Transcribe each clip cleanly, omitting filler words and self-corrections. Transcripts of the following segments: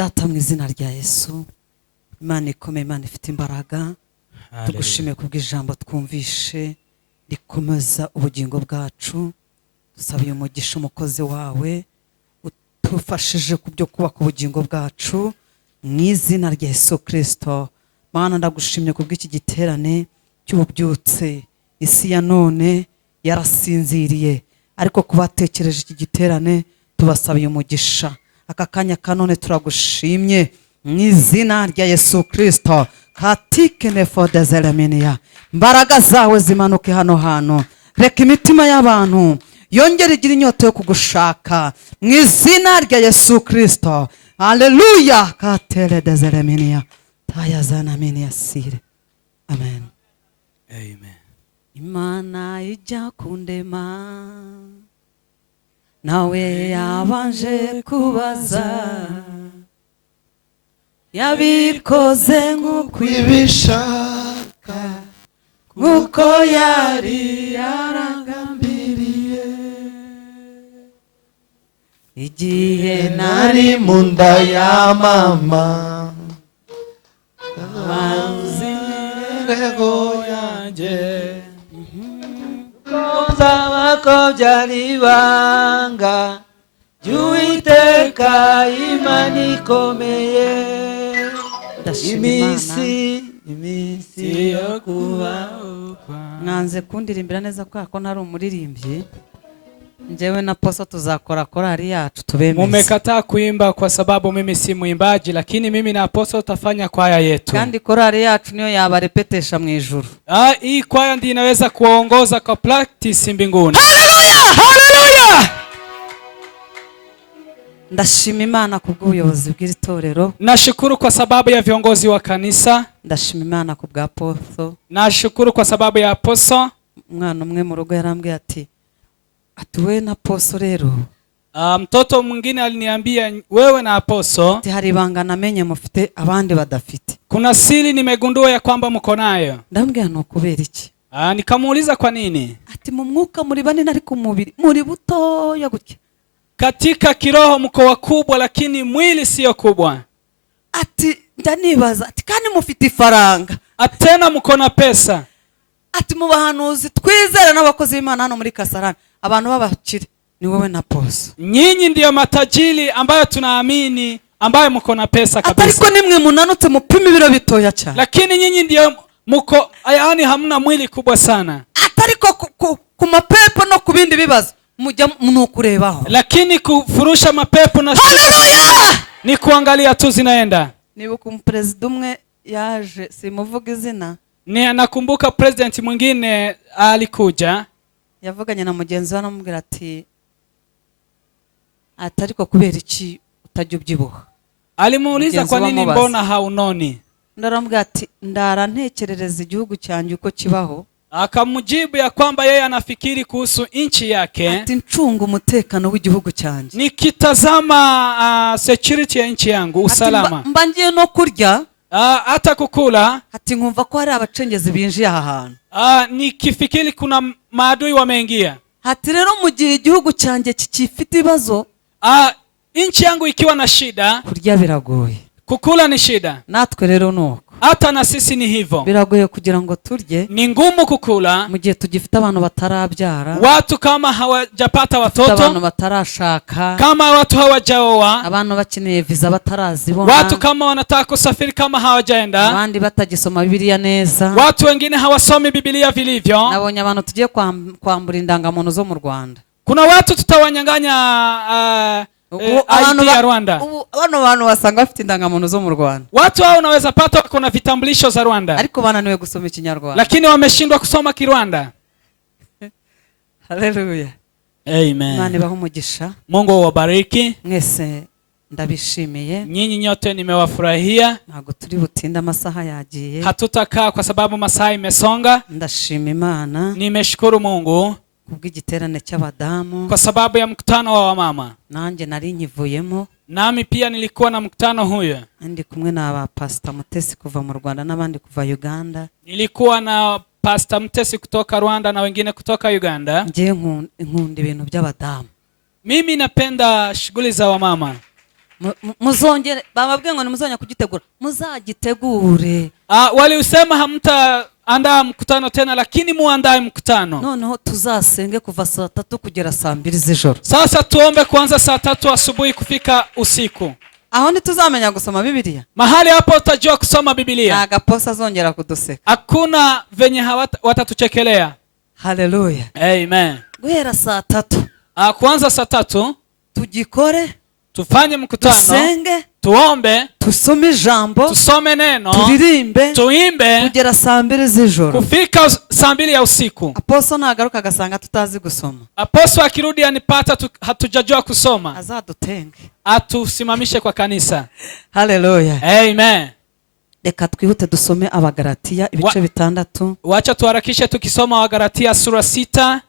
Data mu izina rya Yesu, Imana ikomeye, Imana ifite imbaraga, tugushimiye kubw'ijambo twumvishe rikomeza ubugingo bwacu. Dusabiye umugisha umukozi wawe utufashije kubyo kubaka ubugingo bwacu mu izina rya Yesu Kristo. Mana ndagushimye kubw'iki giterane cy'ububyutse. Isi ya none yarasinziriye, ariko kubatekereje iki giterane tubasabiye umugisha. Aka kanya kanone turagushimye mu izina rya Yesu Kristo. Katikene fodezelemenia, mbaraga zawe zimanuke hano hano. Reka imitima y'abantu yongere igira inyota yo kugushaka mu izina rya Yesu Kristo. Haleluya. Katele dezelemenia tayazana menia sire. Amen. Amen. Imana ijya kundema, nawe yabanje kubaza, yabikoze nk'uko ibishaka, nk'uko yari yaragambiriye. Igihe nari mu nda ya mama, Manzi rego yanjye Kozaba ko byari banga Juiteka Imana ikomeye. Imisi yo kubaho. Mwanze kundirimbira neza ko ntari umuririmbyi. Njewe na Poso tuzakora korari yacu tubemeze. Mumekataa kuimba kwa sababu mimi si muimbaji, lakini mimi na Apostle tutafanya kwaya yetu. Kandi korari yacu niyo yabarepetesha mu ijuru. Hii kwaya ndiyo inaweza kuongoza kwa practice mbinguni. Haleluya! Haleluya! Ndashima Imana kubw'ubuyobozi bw'iritorero. Nashukuru kwa sababu ya viongozi wa kanisa. Ndashima Imana kubwa Apostle. Nashukuru kwa sababu ya Apostle. Umwana umwe mu rugo yarambwiye ati we na Apostle rero. Mtoto mwingine aliniambia wewe na Apostle ati hari ibanga namenye mufite abandi badafite. Kuna siri nimegundua ya kwamba mko nayo. Ndambwiye no kubera iki? Nikamuuliza kwa nini? Ati mu mwuka muri banini ariko umubiri muri butoya gutya. Katika kiroho mko wakubwa lakini mwili sio kubwa. Ati ndanibaza ati kandi mufite ifaranga. Atena mko na pesa. Ati mu bahanuzi twizera n'abakozi b'Imana hano muri Kasarani abantu babakire ni wowe na Poso. Nyinyi ndio matajiri ambayo tunaamini ambayo mko na pesa kabisa. Atariko nimwe munanutse mupima ibiro bitoya cyane. Lakini nyinyi ndio mko yani hamna mwili kubwa sana. Atariko ku mapepo no kubindi bibazo mujya munukurebaho. Lakini kufurusha mapepo na ni kuangalia tu zinaenda. Nibuka umupresident umwe yaje simuvuga izina. Ni nakumbuka president mwingine alikuja. Yavuganye na mugenzi we anamubwira ati atariko kubera iki utajya ubyibuha. Alimuuliza kwa nini mbona haunoni? Ndaramubwira ati ndara ntekerereza igihugu cyanjye uko kibaho. Akamjibu ya kwamba yeye anafikiri kuhusu nchi yake. Ati ncunga umutekano w'igihugu cyanjye. Nikitazama security ya nchi yangu, usalama. Mba ngiye no kurya. Hata kukula. Ati nkumva ko hari abacengezi binjiye aha hantu. Nikifikiri kuna maadui wameingia. Ati rero mu gihe igihugu cyanjye kifite ibibazo, nchi yangu ikiwa na shida, kurya biragoye. Kukula ni shida. Natwe rero nuko. Hata na sisi ni hivyo. Biragoye kugira ngo turye. Ni ngumu kukula mu gihe tugifite abantu batarabyara. Watu kama hawajapata watoto. Abantu batarashaka. Kama watu hawajaoa. Abantu bakeneye visa batarazibona. Watu kama wanataka kusafiri kama hawajaenda. Abandi batagisoma Bibiliya neza. Watu wengine hawasomi Biblia vilivyo. Nabonye abantu tugiye kwambura indangamuntu zo mu Rwanda. Kuna watu tutawanyang'anya ID ya Rwanda. Abantu basanga bafite indangamuntu zo mu Rwanda. Watu hao unaweza pata kuna vitambulisho za Rwanda. Ariko bananiwe gusoma Ikinyarwanda. Lakini wameshindwa kusoma Kirwanda. Haleluya. Amen. Imana ibahe umugisha. Mungu awabariki. Mwese ndabishimiye. Nyinyi nyote nimewafurahia. Ntabwo turi butinda amasaha yagiye. Hatutakaa kwa sababu masaa imesonga. Ndashima Imana. Nimeshukuru Mungu kubw'igiterane cy'abadamu. Kwa sababu ya mkutano wa wamama. Nanjye nari nyivuyemo. Nami pia nilikuwa na mkutano huyo. Ndi kumwe na ba Pastor Mutesi kuva mu Rwanda n'abandi kuva Uganda. Nilikuwa na Pastor Mutesi kutoka Rwanda na wengine kutoka Uganda. Nje nkunda ibintu by'abadamu. Mimi napenda shughuli za wamama. muzongere bababwiye ngo nimuzongera kugitegura, muzagitegure. Waliusema hamtaandaa mkutano tena, lakini muandae mkutano. Noneho tuzasenge kuva saa 3 kugera saa 2 z'ijoro. Sasa tuombe kuanza saa 3 asubuhi kufika usiku. Aho ntituzamenya gusoma Biblia. Mahali hapo utajua kusoma Biblia. Agaposa azongera kuduseka. Hakuna venye watatuchekelea. Haleluya. Amen. Guhera saa 3. Kuanza saa 3 tugikore, tufanye mkutano, tusenge, tuombe, tusome ijambo, tusome neno, turirimbe, tuimbe kugera saa 2 z'ijoro. kufika saa 2 ya usiku. Aposo nagaruka agasanga tutazi gusoma. Aposo akirudi anipata hatujajua kusoma, azadutenge, atusimamishe kwa kanisa. Haleluya. Amen. Reka twihute dusome Abagalatiya ibice 6. Wacha tuharakishe tukisoma Wagalatia sura 6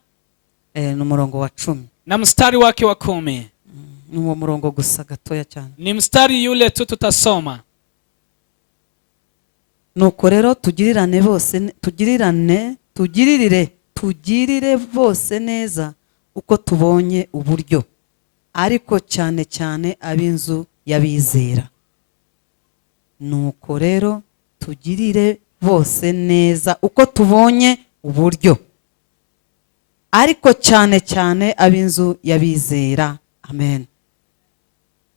n'umurongo wa 10 na mstari wake wa 10. Ni uwo murongo gusa gatoya cyane. Ni mstari yule tu tutasoma. Nuko rero tugirire bose neza uko tubonye uburyo, ariko cyane cyane ab'inzu y'abizera. Nuko rero tugirire bose neza uko tubonye uburyo, ariko cyane cyane ab'inzu y'abizera. Amen.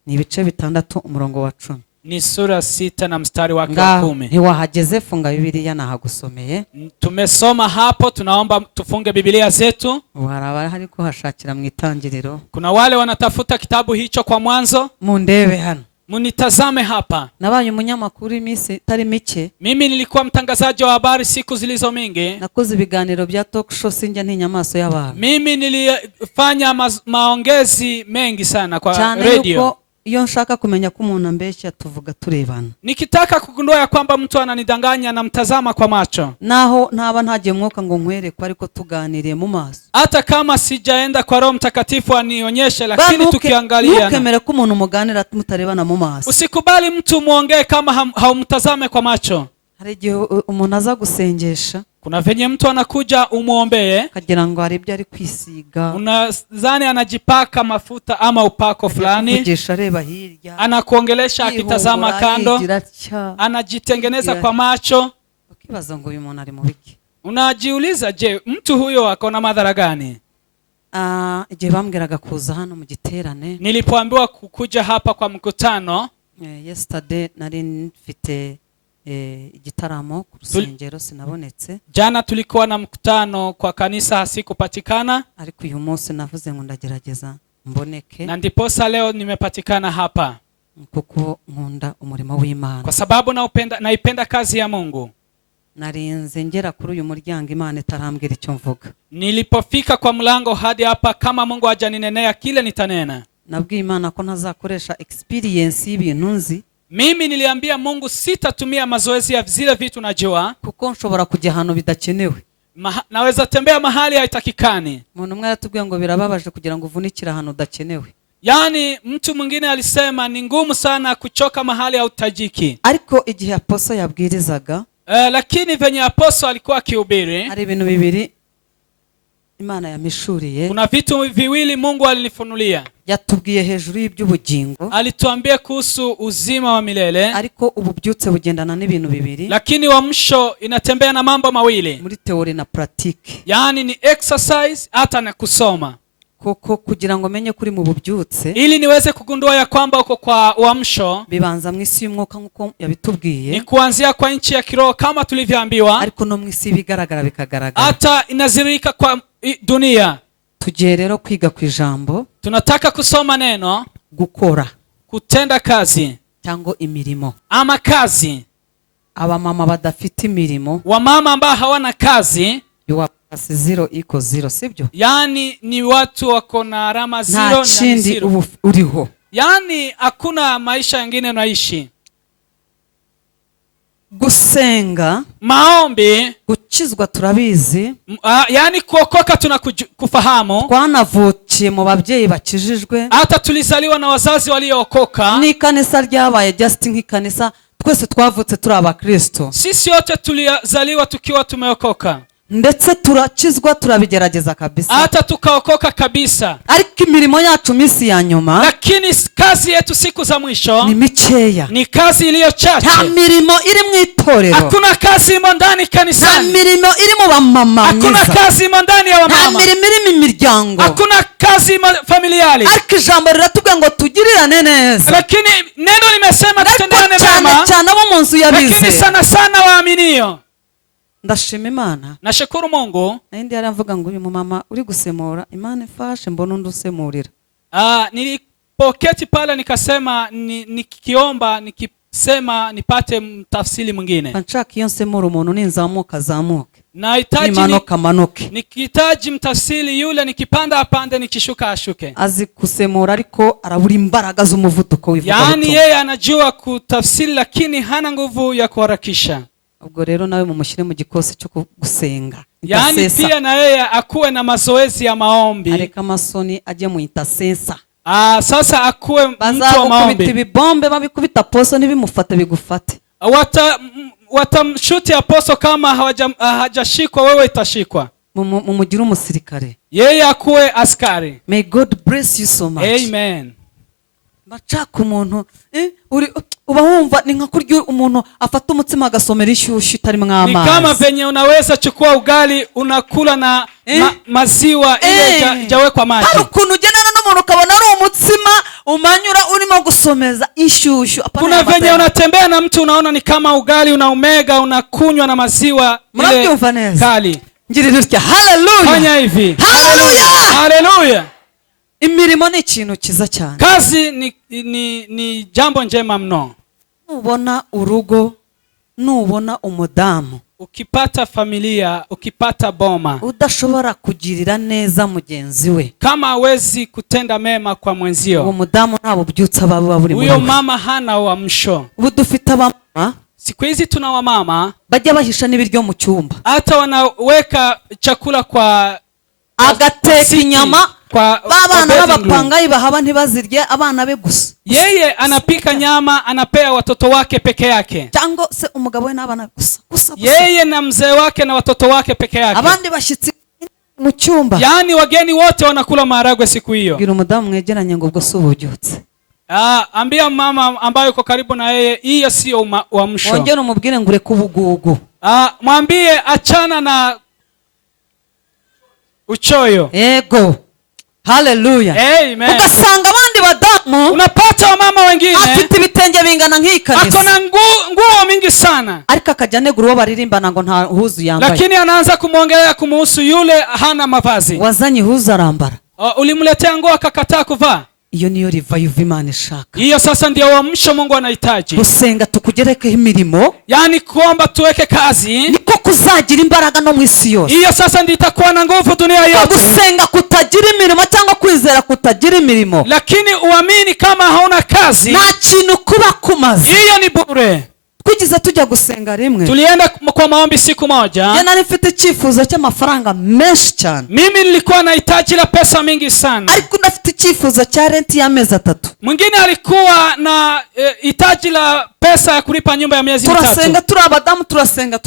Ni ibice 6 umurongo wa 10. Ni sura 6 na mstari wake wa 10. Ntiwahageze, funga Biblia nahagusomeye. Tumesoma hapo, tunaomba tufunge Biblia zetu. Waraba hari ko hashakira mu itangiriro. Kuna wale wanatafuta kitabu hicho kwa Mwanzo. Mundebe hano. Munitazame hapa. Nabaye umunyamakuru iminsi tari mike. Mimi nilikuwa mtangazaji wa habari siku zilizo mingi. Nakoze ibiganiro bya talk show sinjya ntinyamaso y'abantu. Mimi nilifanya maongezi mengi sana kwa radio. Iyo nshaka kumenya ko umuntu ambeshya tuvuga turebana. Nikitaka kugundua ya kwamba mtu ananidanganya na mtazama kwa macho. Naho ntaba ntagiye mwuka ngo nkwereke, ariko tuganiriye mu maso. Hata kama sijaenda kwa Roho Mtakatifu anionyeshe, lakini tukiangalia. Ntukemere ko umuntu muganira mutarebana mu maso. Usikubali mtu muongee kama haumtazame kwa macho. Hari igihe umuntu aza gusengesha. Kuna venye mtu anakuja umuombee, kagira ngo ari byo ari kwisiga. Unadhani anajipaka mafuta ama upako fulani. Kugisha reba hirya. Anakuongelesha akitazama kando. Anajitengeneza kwa macho. Ukibaza ngo uyu muntu ari mubiki. Unajiuliza, je, mtu huyo akona madhara gani? Igihe bambwiraga kuza hano mu giterane. Nilipoambiwa kukuja hapa kwa mkutano. Yesterday nari mfite igitaramo ku rusengero sinabonetse. Jana tulikuwa na mkutano kwa kanisa, hasikupatikana. Ariko uyu munsi navuze ngo ndagerageza mboneke. Na ndiposa leo nimepatikana hapa. Kuko nkunda umurimo w'Imana. Kwa sababu naipenda kazi ya Mungu. Narinze ngera kuri uyu muryango Imana itarambwira icyo mvuga. Nilipofika kwa mlango hadi hapa, kama Mungu hajaninenea kile nitanena. Nabwiye Imana ko ntazakoresha experience y'ibintu nzi. Mimi niliambia Mungu sitatumia mazoezi ya zile vitu najua. Kuko nshobora kujya hano bidakenewe. Naweza tembea mahali haitakikani. Umuntu umwe yaratubwiye ngo birababaje kugira ngo uvunikira hano udakenewe. Yani mtu mwingine alisema ni ngumu sana kuchoka mahali hautajiki. Ariko igihe aposo yabwirizaga, lakini venye aposo alikuwa akihubiri, hari ibintu bibiri Imana yamishuriye. Kuna vitu viwili Mungu alinifunulia. Yatubwiye hejuru y'iby'ubugingo. Alituambia kuhusu uzima wa milele. Ariko ububyutse bugendana n'ibintu bibiri. Lakini uamsho inatembea na mambo mawili. Muri teori na pratique. Yani ni exercise hata na kusoma. Koko kugira ngo menye kuri mu bubyutse. Ili niweze kugundua ya kwamba uko kwa uamsho. Bibanza mu isi y'umwuka nkuko yabitubwiye. Ni kuanzia kwa nchi ya kiroho kama tulivyoambiwa. Ariko no mu isi bigaragara bikagaragara. Hata inazirika kwa dunia. Tugiye rero kwiga ku ijambo. Tunataka kusoma neno. Gukora. Kutenda kazi. Cyangwa imirimo. Ama kazi. Abamama badafite imirimo. Wamama ambao hawana kazi. Yuwapasi 0 = 0, sibyo? Yani ni watu wako na alama 0 na 0. Nta kindi uriho. Yani hakuna maisha mengine unaishi. Gusenga, maombi, gukizwa turabizi. Yani kuokoka tunakufahamu. Twanavukiye mu babyeyi bakijijwe. Hata tulizaliwa na wazazi waliookoka. Ni kanisa ryabaye just nk'ikanisa, twese twavutse turi abakristo. Sisi wote tulizaliwa tukiwa tumeokoka. ndetse turakizwa turabigerageza kabisa, hata tukaokoka kabisa, ariko imirimo yacu minsi ya nyuma lakini kazi yetu siku za mwisho ni mikeya. ni kazi iliyo chache. Nta mirimo iri mu itorero, Hakuna kazi imo ndani nta kanisani, mirimo iri mu bamama hakuna myiza, kazi imo ndani ya nta wamama, mirimo iri mu miryango, hakuna kazi imo familiari, ariko ijambo riratubwira ngo tugirirane neza. lakini neno limesema Ariko tutendeane cyane mema, cyane abo mu nzu lakini y'abizera. sana sana waaminio. Ndashima Imana. Nashukuru Mungu. Nindi yaravuga ngo uyu mumama uri gusemura, Imana ifashe mbona undi usemurira. Nilipoketi pale nikasema nikiomba nikisema nipate mtafsiri mwingine. Nshaka iyo nsemura umuntu ninzamuka zamuke, Nahitaji nimanuka manuke. nikihitaji mtafsiri yule, nikipanda apande, nikishuka ashuke. Azi kusemura ariko arabura imbaraga z'umuvuduko w'ivuga Yaani butumwa. yeye anajua kutafsiri lakini hana nguvu ya kuharakisha. Ubwo rero nawe mumushyire mu gikosi cyo gusenga. Yaani Intercessor. pia na yeye akuwe na mazoezi ya maombi. Areka amasoni ajye mu intercessor. Sasa akuwe mtu wa Bazagukubita maombi. ibibombe babikubita poso ntibimufate bigufate. Watamshuti aposto kama hajashikwa, wewe itashikwa. Mumugire umusirikare. Yeye akuwe askari. May God bless you so much. Amen. Bacaka umuntu uba wumva ni nka kurya umuntu afata umutsima agasomera ishyushyu itarimo amazi. Ni kama venye unaweza chukua ugali unakula na maziwa ile jawekwa maji. Hari ukuntu ugenana n'umuntu ukabona ari umutsima umanyura urimo gusomeza ishyushyu. Kuna venye unatembea na mtu unaona ni kama ugali unaumega unakunywa na maziwa ile kali. Ngirira utya haleluya. Fanya hivi. Haleluya. Haleluya. Imirimo ni ikintu kiza cyane. Kazi ni jambo njema mno. Nubona urugo, nubona umudamu, ukipata familia, ukipata boma, udashobora kugirira neza mugenzi we, kama hawezi kutenda mema kwa mwenzio, uwo mudamu nabo byutsa baba buri huyo mama hana uamsho. Ubu dufite abamama, siku hizi tuna wamama bajya bahisha n'ibiryo mu cyumba, hata wanaweka chakula kwa agateka inyama kwa babana b'abapangayi bahaba ntibazirye abana be gusa. Yeye anapika nyama anapea watoto wake peke yake, cyangwa se umugabo we n'abana gusa. Yeye na mzee wake na watoto wake peke yake. Abandi bashyitsi mu cyumba, yaani wageni wote wanakula maharagwe siku hiyo. Gira umudamu mwegeranye ngo ubwo se ububyutse. Ambia mama ambaye uko karibu na yeye, hiyo sio uamsho. Wongera umubwire ngo ureke ubugugu. Mwambie achana na uchoyo. Yego. Haleluya. Amen. Ugasanga abandi badamu, unapata wamama wengine afite ibitenge bingana nk'ikanisa, akona nguo mingi sana, ariko akajya negura uwo baririmbana ngo nta huzu yambaye, lakini anaanza kumwongelea kumuhusu yule hana mavazi. Wazanye huzu arambara, ulimletea nguo akakataa kuvaa. Iyo niyo revive Imana ishaka. Hiyo sasa ndio uamsho Mungu anahitaji. Gusenga tukugerekeho imirimo, yani kuomba tuweke kazi, niko kuzagira imbaraga no mu isi yose. Hiyo sasa ndio itakuwa na nguvu dunia yote. Gusenga kutagira imirimo cyangwa kwizera kutagira imirimo, lakini uamini kama hauna kazi, nta kintu kuba kumaze. Hiyo ni bure. Twigize tujya gusenga rimwe, tulienda kwa maombi siku moja. Yana nifite icyifuzo cy'amafaranga menshi cyane. Mimi nilikuwa nahitaji la pesa mingi sana. Ariko ndafite icyifuzo cya rent y'amezi 3. Mwingine alikuwa na hitaji la pesa ya kulipa nyumba ya miezi 3. Turasenga turi abadamu, turasenga.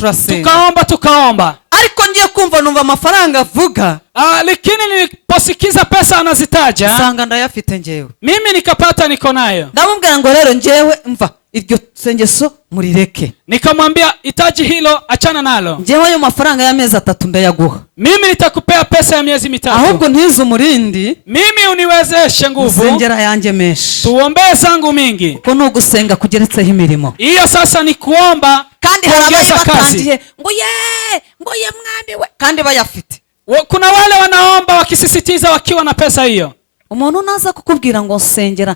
Tukaomba. Ariko ngiye kumva numva amafaranga avuga. Lakini niliposikiza pesa anazitaja, sanga ndayafite ngewe. Mimi nikapata niko nayo. Ndamubwira ngo rero ngewe mva iryo sengeso murireke. Nikamwambia hitaji hilo achana nalo. Ngewe ayo mafaranga y'amezi 3 ndayaguha. Mimi nitakupea pesa ya miezi 3. Ahubwo ntizo umurindi. Mimi uniwezeshe nguvu. Sengera yanjye menshi. Tuombee zangu mingi. Ko no gusenga kugeretseho imirimo. Hiyo sasa ni kuomba. Kandi harabaye batangiye ngo ye mwambi we kandi bayafite. Kuna wale wanaomba wakisisitiza wakiwa na pesa hiyo. Umuntu naza kukubwira ngo sengera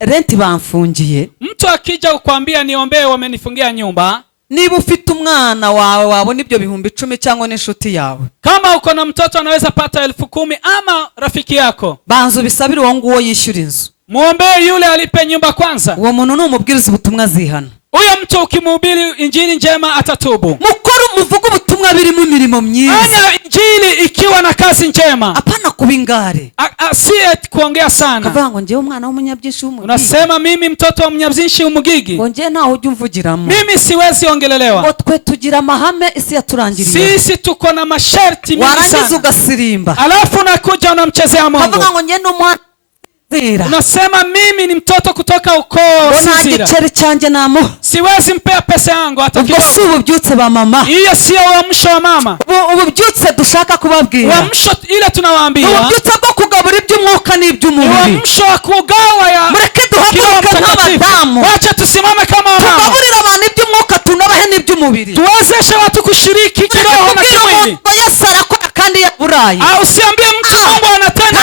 renti bamfungiye. Mtu akija kukwambia niombee wamenifungia nyumba. Niba ufite umwana wawe wabona ibyo bihumbi 10 cyangwa n'inshuti yawe. Kama uko na mtoto anaweza pata 10,000 ama rafiki yako. Banzu bisabiri uwo nguwo yishyura inzu. Muombee yule alipe nyumba kwanza. Uwo muntu n'umubwiriza ubutumwa zihana. Huyo mtu ukimhubiri injili njema atatubu. Mukuru muvuga ubutumwa birimo imirimo myiza. Fanya injili ikiwa na kazi njema. Hapana kubingare. Si kuongea sana. Kavuga ngo ngiye umwana w'umunyabyinshi w'umugigi. Unasema mimi mtoto wa mnyabyinshi w'umugigi. Ngo ngiye naho ujya umvugiramo. Mimi siwezi ongelelewa. Ngo twe tugira amahame isi yaturangiriye. Sisi tuko na masharti mingi sana. Warangiza ugasirimba. Alafu unakuja unamchezea Mungu. Kavuga ngo ngiye n'umwana. Unasema mimi ni mtoto kutoka ukoo Sinzira. Siwezi mpea pesa yangu hata kidogo. Ubwo si ububyutse ba mama. Hiyo sio uamsho wa mama. Ububyutse dushaka kubabwira. Uamsho ile tunawaambia. Ububyutse bwo kugabura iby'umwuka n'iby'umubiri. Uamsho wa kugawa ya. Mureke duhaguruke nk'abadamu. Wacha tusimame kama mama. Tugaburira abantu iby'umwuka tunabahe n'iby'umubiri. Tuwezeshe watu kushiriki kiroho na kimwili. Yesu arakora kandi yaburaye. Usiambie mtu Mungu anatenda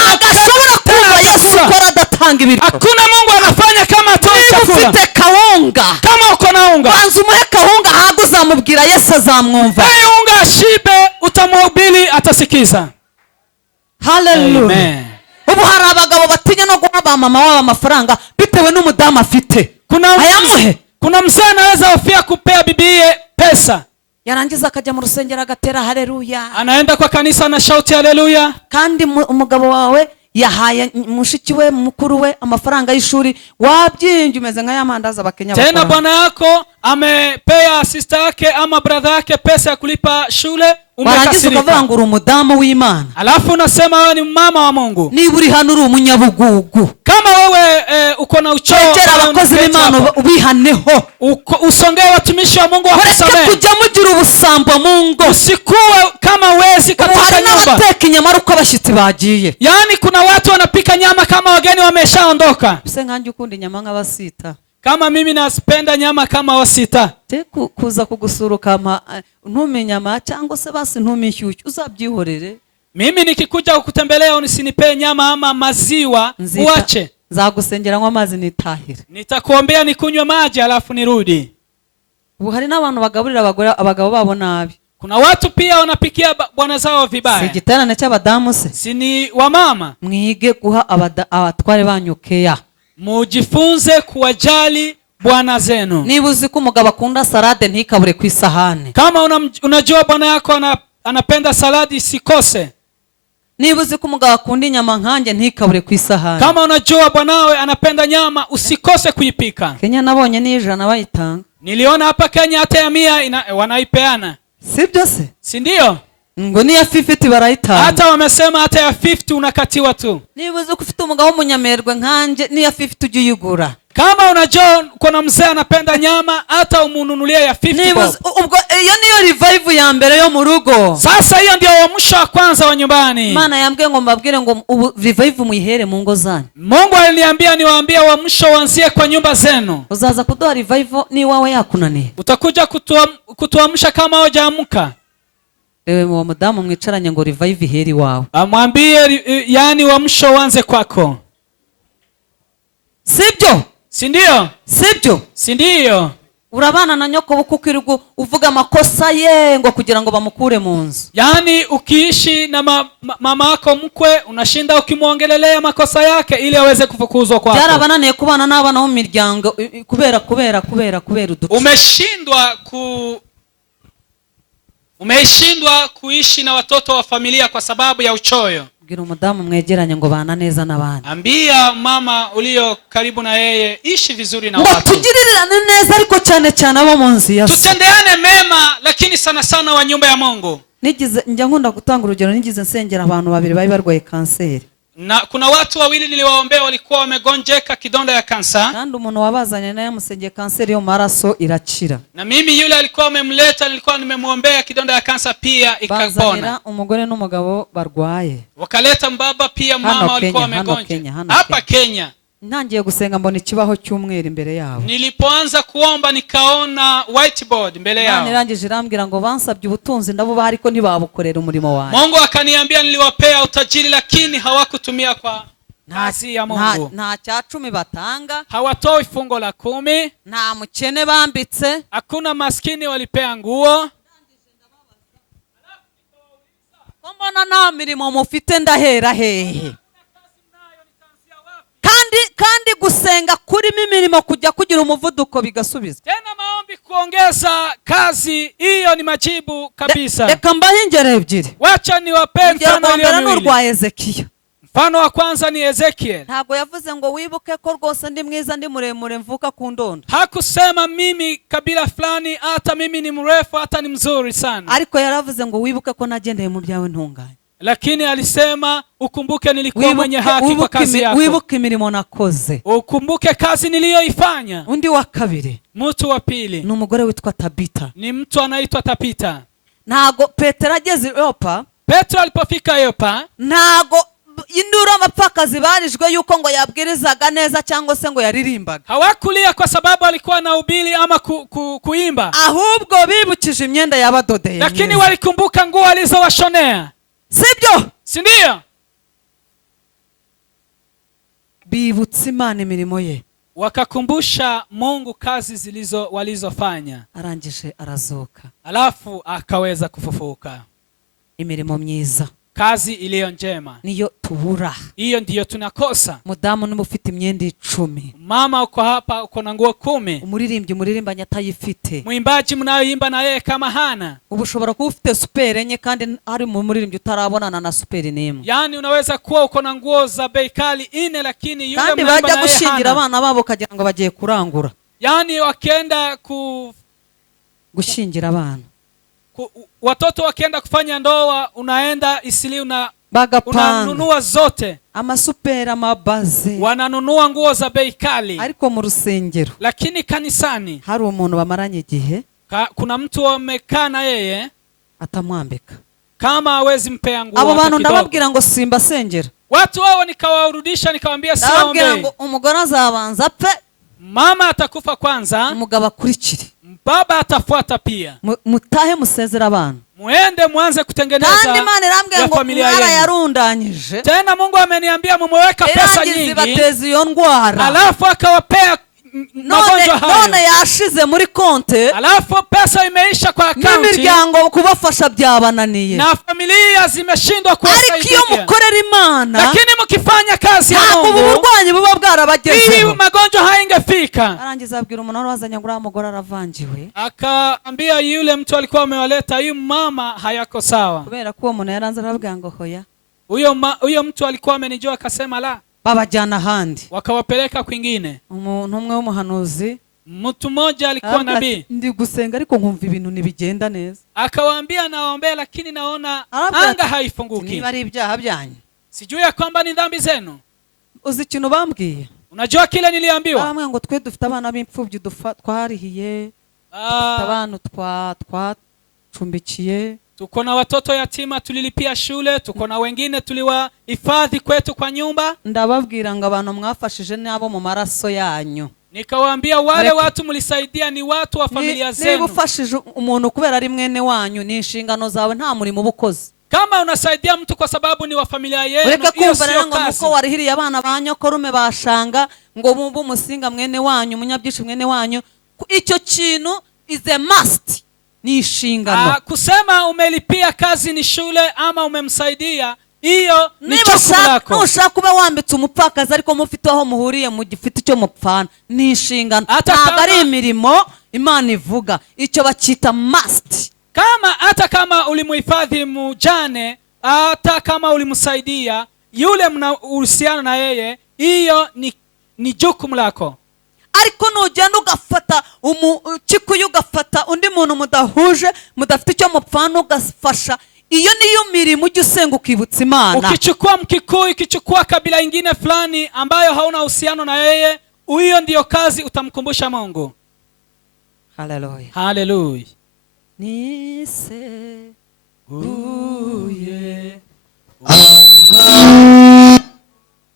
adatanga ibiryo. Hakuna Mungu anafanya kama atoa chakula. Ufite kawunga. Kama uko na unga. Banza umuhe kawunga hago uzamubwira Yesu azamwumva. Unga shibe utamhubiri atasikiza. Hallelujah. Amen. Ubu hari abagabo batinya no guha ba mama wabo amafaranga bitewe n'umudamu afite. Kuna mzee anaweza hofia kupea bibiye pesa. Yarangiza akajya mu rusengero agatera haleluya. Anaenda kwa kanisa na shauti haleluya. Kandi umugabo wawe yahaye mushiki we mukuru we amafaranga y'ishuri wabyinje umeze nka yamandaza bakenya bakora. Tena bwana yako amepea sister yake ama brother yake pesa ya kulipa shule umekasirika. Ukavangura umudamu w'Imana. Alafu unasema wewe ni mama wa Mungu. Niba uri hano uri umunyabugugu. Kama wewe uko na uchoyo. Tegera abakozi b'Imana ubihaneho. Usongee watumishi wa Mungu wakusamehe. Ureke kujya mugira ubusambo Mungu. Usikuwe kama wezi katika nyumba. Bateka inyama uko abashitsi bagiye. Yani kuna watu wanapika nyama kama wageni wameshaondoka. Use nkanje ukunda inyama nk'abasita. Kama mimi nasipenda nyama kama wasita. Kuza kugusuruka ntume nyama cyangwa se basi ntume inshyushyu uzabyihorere. Mimi nikikuja kukutembelea unisinipe nyama ama maziwa uache. Nzagusengera ngo amazi nitahire. Nitakuombea nikunywe maji alafu nirudi. Ubu hari n'abantu bagaburira abagabo babo nabi. Kuna watu pia wanapikia bwana zao vibaya. Sigiterane cy'abadamu se. Sini wa mama. Mwige guha abatware banyokeya. Mujifunze kuwajali bwana zenu. Niba uzi ko umugabo akunda salade ntikabure ku isahani. Kama unajua bwana yako anapenda saladi sikose. Niba uzi ko umugabo akunda inyama nkanje ntikabure ku isahani. Kama unajua bwanawe anapenda nyama usikose kuipika. Kenya nabonye ni 100 bayitanga. Niliona hapa Kenya hata ya 100 wanaipeana. Sibyo se? Si ndio? Ngo ni ya 50 barayitanga. Hata wamesema hata ya 50 unakatiwa tu. Niba uzi ko ufite umugabo w'umunyamerwe nkanje ni ya 50 ujye uyigura. Kama unajua kuna mzee anapenda nyama hata umununulie ya 50. Ubwo iyo niyo revive ya mbere yo mu rugo. Sasa hiyo ndio uamsho wa kwanza wa nyumbani. Mana yambwiye ngo mbabwire ngo revive muyihere mu ngo zanyu. Mungu aliniambia niwaambie uamsho uanzie kwa nyumba zenu. Uzaza kudoa revive ni wawe yakunaniye. Utakuja kutuamsha kama hojaamka. Ewe mu mudamu mwicaranye ngo revive heri wawe. Amwambie yani uamsho uanze kwako. Sibyo? Sindio? Sibyo? Sindio? Urabana na nyoko bukukirugo uvuga amakosa ye ngo kugira ngo bamukure mu nzu. Yani ukiishi na mama yako mkwe unashinda ukimuongelelea makosa yake ili aweze kufukuzwa kwako. Byarabananiye kubana n'abana mu miryango kubera uduce. Umeshindwa kuishi na watoto wa familia kwa sababu ya uchoyo. Bwira umudamu mwegeranye ngo bana neza n'abana. Ambia mama ulio karibu na yeye ishi vizuri na watu. Tugirirane neza ariko cyane abo mu nzi yase. Tutendeane mema lakini sana sana wa nyumba ya Mungu. Njya nkunda gutanga urugero nigize nsengera abantu babiri bari barwaye kanseri. Na kuna watu wawili niliwaombea walikuwa wamegonjeka kidonda ya kansa. Kandi umuntu wabazanye naye musengeye kanseri yo maraso irakira. Na mimi yule alikuwa amemleta nilikuwa nimemuombea kidonda ya kansa pia ikapona. Bazanira umugore n'umugabo barwaye. Wakaleta mbaba pia mama walikuwa wamegonjeka. Hapa Kenya. Ntangiye gusenga mbona ikibaho cy'umweru imbere yabo. Nilipoanza kuomba nikaona whiteboard mbele yao. Nirangije irambwira ngo bansabye ubutunzi ndabo bari ko ntibabukorera umurimo wanjye. Mungu akaniambia niliwapea utajiri lakini hawakutumia kwa kazi ya Mungu. Nta cya 10 batanga. Hawatoi fungo la 10. Nta mukene bambitse. Hakuna maskini walipea nguo. Mbona nta mirimo mufite ndahera hehe. Kandi gusenga kurimo imirimo kujya kugira umuvuduko bigasubiza. Tena maombi kuongeza kazi, hiyo ni majibu kabisa. Reka mbahe ingero ebyiri. Wacha niwape mfano n'urwa Ezekiya. Mfano wa kwanza ni Ezekiel. Ntago yavuze ngo wibuke ko rwose ndi mwiza ndi muremure mvuka ku ndondo. Hakusema mimi kabila fulani hata mimi ni mrefu hata ni mzuri sana. Ariko yaravuze ngo wibuke ko nagendeye mu byawe ntunganye. Lakini alisema ukumbuke nilikuwa mwenye haki kwa kazi yako. Wibuke imirimo nakoze. Ukumbuke kazi niliyoifanya. Undi wa kabiri. Mtu wa pili. Ni umugore witwa Tabita. Ni mtu anaitwa Tabita. Ntago Petero ageze Yopa. Petro alipofika Yopa. Ntago induru abapfakazi barijwe yuko ngo yabwirizaga neza cyangwa se ngo yaririmbaga. Hawakulia kwa sababu alikuwa na ubili ama kuimba. Ahubwo bibukije imyenda yabadodeye. Lakini walikumbuka nguo alizowashonea. Sibyo? Sindio? Bibutse Imana imirimo ye. Wakakumbusha Mungu kazi walizofanya. Arangije arazuka. Alafu akaweza kufufuka. Imirimo myiza. Kazi iliyo njema. Niyo tubura. Hiyo ndiyo tunakosa. Mudamu n'umufite imyenda 10. Mama uko hapa uko na nguo 10. Umuririmbyi muririmbanya atayifite. Mwimbaji mnayoimba na yeye kama hana. Ubushobora kuba ufite super enye kandi ari mu muririmbyi utarabonana na super n'imwe. Yani unaweza kuwa uko na nguo za bei kali 4 lakini yule kandi bajya gushingira abana babo kagira ngo bagiye kurangura. Yani wakienda gushingira abana. Watoto wakienda kufanya ndoa unaenda Isili unanunua zote. Amasupera mabaze. Wananunua nguo za bei kali. Ariko mu rusengero. Lakini kanisani. Hari umuntu bamaranye igihe. Kuna mtu amekaa na yeye. Atamwambika. Kama hawezi mpea nguo. Abo bantu ndababwira ngo simba sengera. Watu wao nikawarudisha nikawaambia siombe. Ndababwira ngo umugore azabanza apfe. Mama atakufa kwanza. Umugabo akurikire. Baba atafuata pia. Mutahe musezera abana. Muende mwanze kutengeneza ya familia yenu. Yarundanyije. Tena Mungu ameniambia mumeweka pesa nyingi. Bateza iyo ndwara. Alafu akawapea magonjwa hayo. None yashize muri konte. Alafu pesa imeisha kwa akaunti. N'imiryango kubafasha byabananiye. Na familia zimeshindwa kuwasaidia. Ariko iyo mukorera Imana. Lakini mkifanya kazi ya Mungu. Ntabwo uburwayi buba bwarabagezeho. Hii magonjwa haingefika. Arangiza abwira umuntu wazanye ngura mugore aravangiwe. Akaambia yule mtu alikuwa amewaleta huyu mama hayako sawa. Kubera ko umuntu yaranze arabwira ngo hoya. Huyo mtu alikuwa amenijua akasema la. Babajyana handi. Wakawapeleka kwingine. Umuntu umwe w'umuhanuzi. Mtu mmoja alikuwa nabii. Ndi gusenga ariko nkumva ibintu nibigenda neza. Akawaambia naombea lakini naona anga haifunguki. Niba ari ibyaha byanyu. Sijui ya kwamba ni dhambi zenu. Uzi ikintu bambwiye? Unajua kile niliambiwa? Bamwe ngo twe dufite abana b'imfubyi twarihiye. Dufite abantu twacumbikiye. Tuko na watoto yatima tulilipia shule, tuko na wengine tuliwahifadhi kwetu kwa nyumba. Ndababwira ngo abantu mwafashije nabo mu maraso yanyu. Nikawaambia wale watu mlisaidia ni watu wa familia zenu. Niba ufashije umuntu kubera ari mwene wanyu ni inshingano zawe nta murimo bukoze. Kama unasaidia mtu kwa sababu ni wa familia yenu, hiyo sio kazi. Ngo warihiriye abana banyokorume bashanga ngo bumbu musinga mwene wanyu munyabyishi mwene wanyu, icyo kintu is a must. Ni inshingano. Kusema umelipia kazi ni shule ama umemsaidia, hiyo ni jukumu lako. Nushaka kuba wambitse umupfakazi ariko mufite aho muhuriye mu gifite cyo mupfana, ni inshingano. Ntabwo ari imirimo Imana ivuga, icyo bakita must. Hata kama ulimuhifadhi mjane, hata kama ulimsaidia yule mna uhusiano na yeye, hiyo ni jukumu lako. Ariko nugenda ugafata umukikuyu ugafata undi muntu mudahuje mudafite icyo mupfana ugafasha, iyo niyo mirimo ujye usenga ukibutsa Imana. Ukichukua Mkikuyu, ukichukua kabila ingine fulani ambayo hauna uhusiano na yeye, hiyo ndiyo kazi utamkumbusha Mungu. Hallelujah. Hallelujah. Niseguye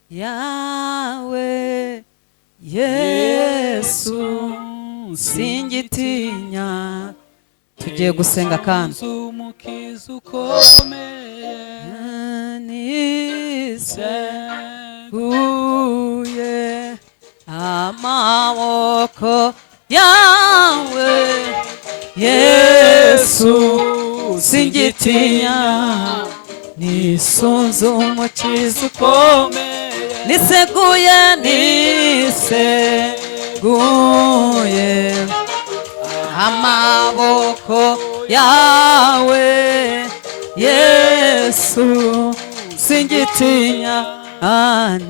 yawe Yesu singitinya. Tugiye gusenga kandi. Niseguye amaboko yawe Yesu singitinya, nisunze umukiza ukomeye. Niseguye amaboko yawe Yesu singitinya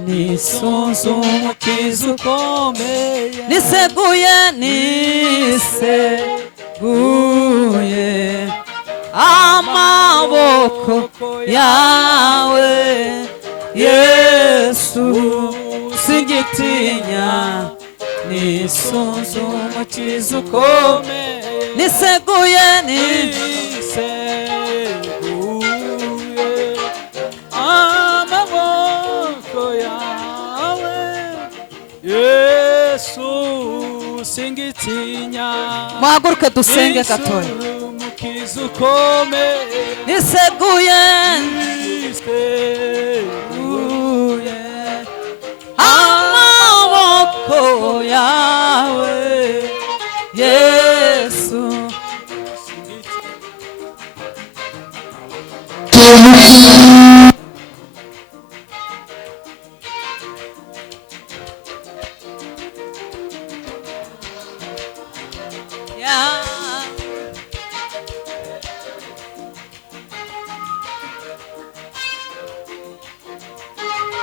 nisunze umukiza ukomeye niseguye amaboko yawe Yesu singitinya nisunze umukiza ukomeye niseguye amaboko yawe Yesu singitinya muhaguruke dusenge gatoya umukiza ukomeye niseguye amaboko yawe Yesu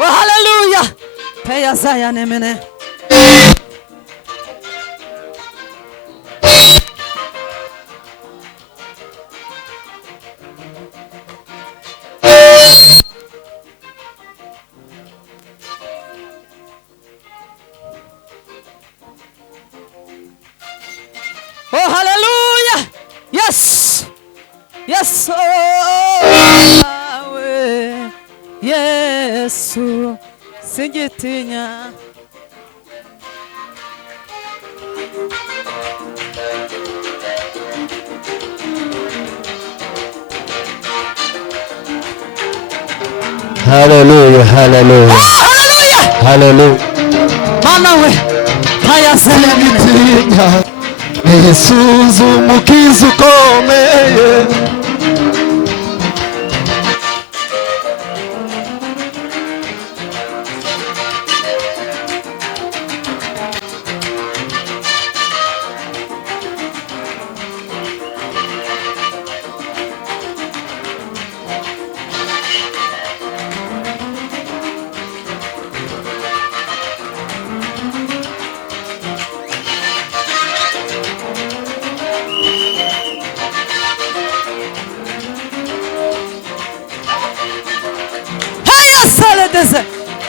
Oh, hallelujah. Peya Zion emene. Oh, hallelujah. Yes. Yes. Oh, Yahweh. Yesu singitinya Hallelujah, hallelujah. Oh, hallelujah. Hallelujah. Mana we Singitinya nisunze umukiza ukomeye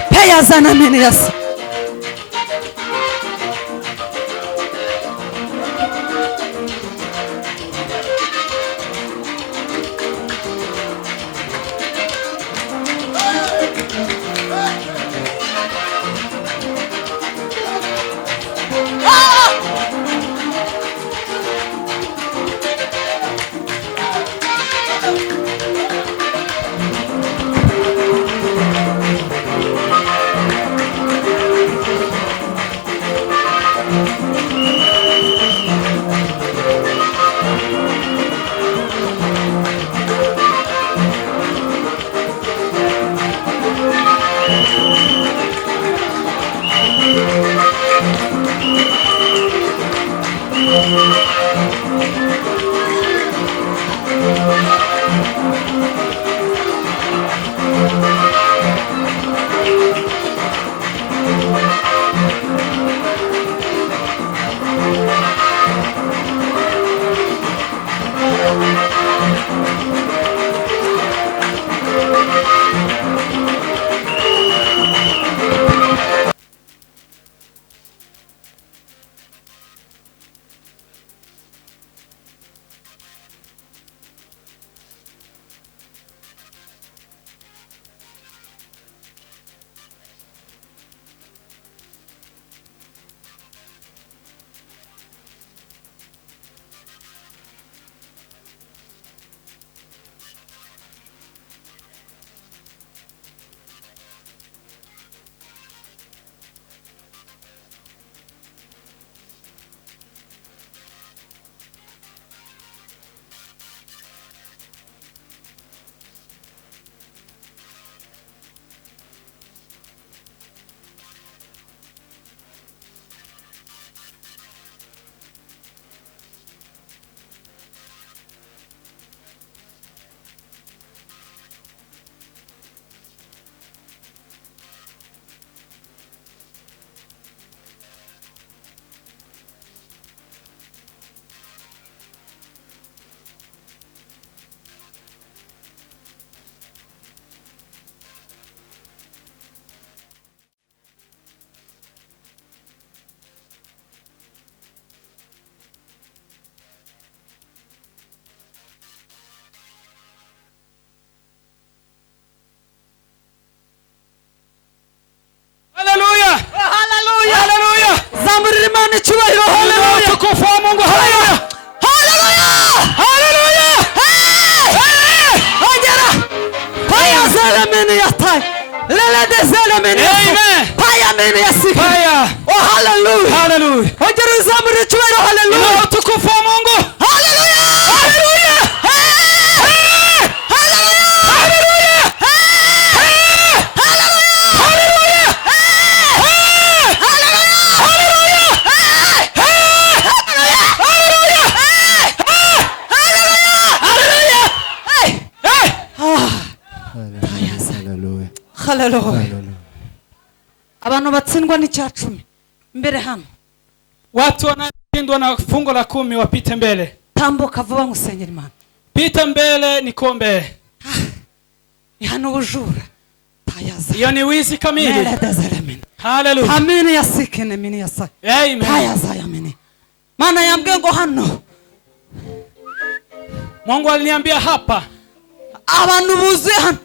Peya zana menias. zamurira Imana icyubahiro. Haleluya. Utukufu wa Mungu. Haleluya. Haleluya. Haleluya. Ongera. Paya zelemeni yatai. Lele de zelemeni. Amen. Paya meni yasiki. Fire. Oh haleluya. Haleluya. Ongera zamurira icyubahiro. Haleluya. Utukufu wa Mungu. Haleluya. Haleluya. Haleluya. Abantu batsindwa n'icyacumi mbere hano. Watu wanashindwa na fungo la 10 wapite mbele. Tambuka vuba ngusengera Imana. Pita mbele nikombe. Ni hano ubujura. Tayaza. Hiyo ni wizi kamili. Haleluya. Amen yasikene mini yasa. Amen. Tayaza yamini. Maana yambwiye ngo hano. Mungu aliniambia hapa. Abantu buzuye hano.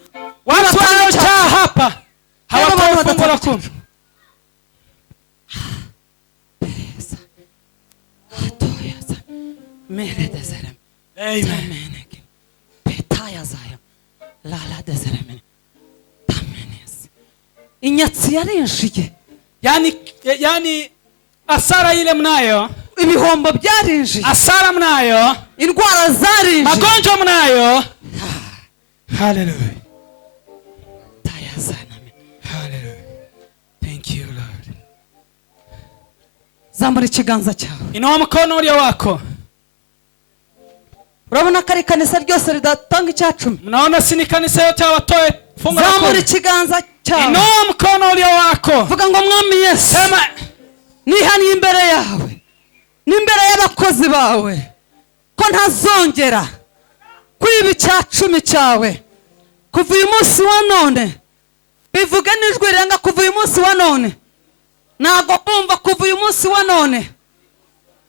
Watu wanaojaa hapa hawatoi fungo la 10. Mere dezerem. Amen. Petaya zaya. Lala dezerem. Tamenes. Inyatsi yarinjiye. Yani asara ile mnayo. Ibihombo byarinjiye. Asara mnayo. Indwara zarinjiye. Magonjwa mnayo. Hallelujah. Hallelujah. Thank you, Lord. Zamura ikiganza cyawe. Inua mkono ulio wako. Urabona kari kanisa ryose ridatanga icyacumi. Mnaona si ni kanisa yote watoe fungo la 10. Zamura ikiganza cyawe. Inua mkono ulio wako. Vuga ngo Mwami Yesu. Sema nihaniye imbere yawe. N'imbere y'abakozi bawe. Ko ntazongera kwiba icyacumi cyawe. Kuva uyu munsi wa none. Bivuga n'ijwi rirenga kuva uyu munsi wa none. Nago kumva kuva uyu munsi wa none.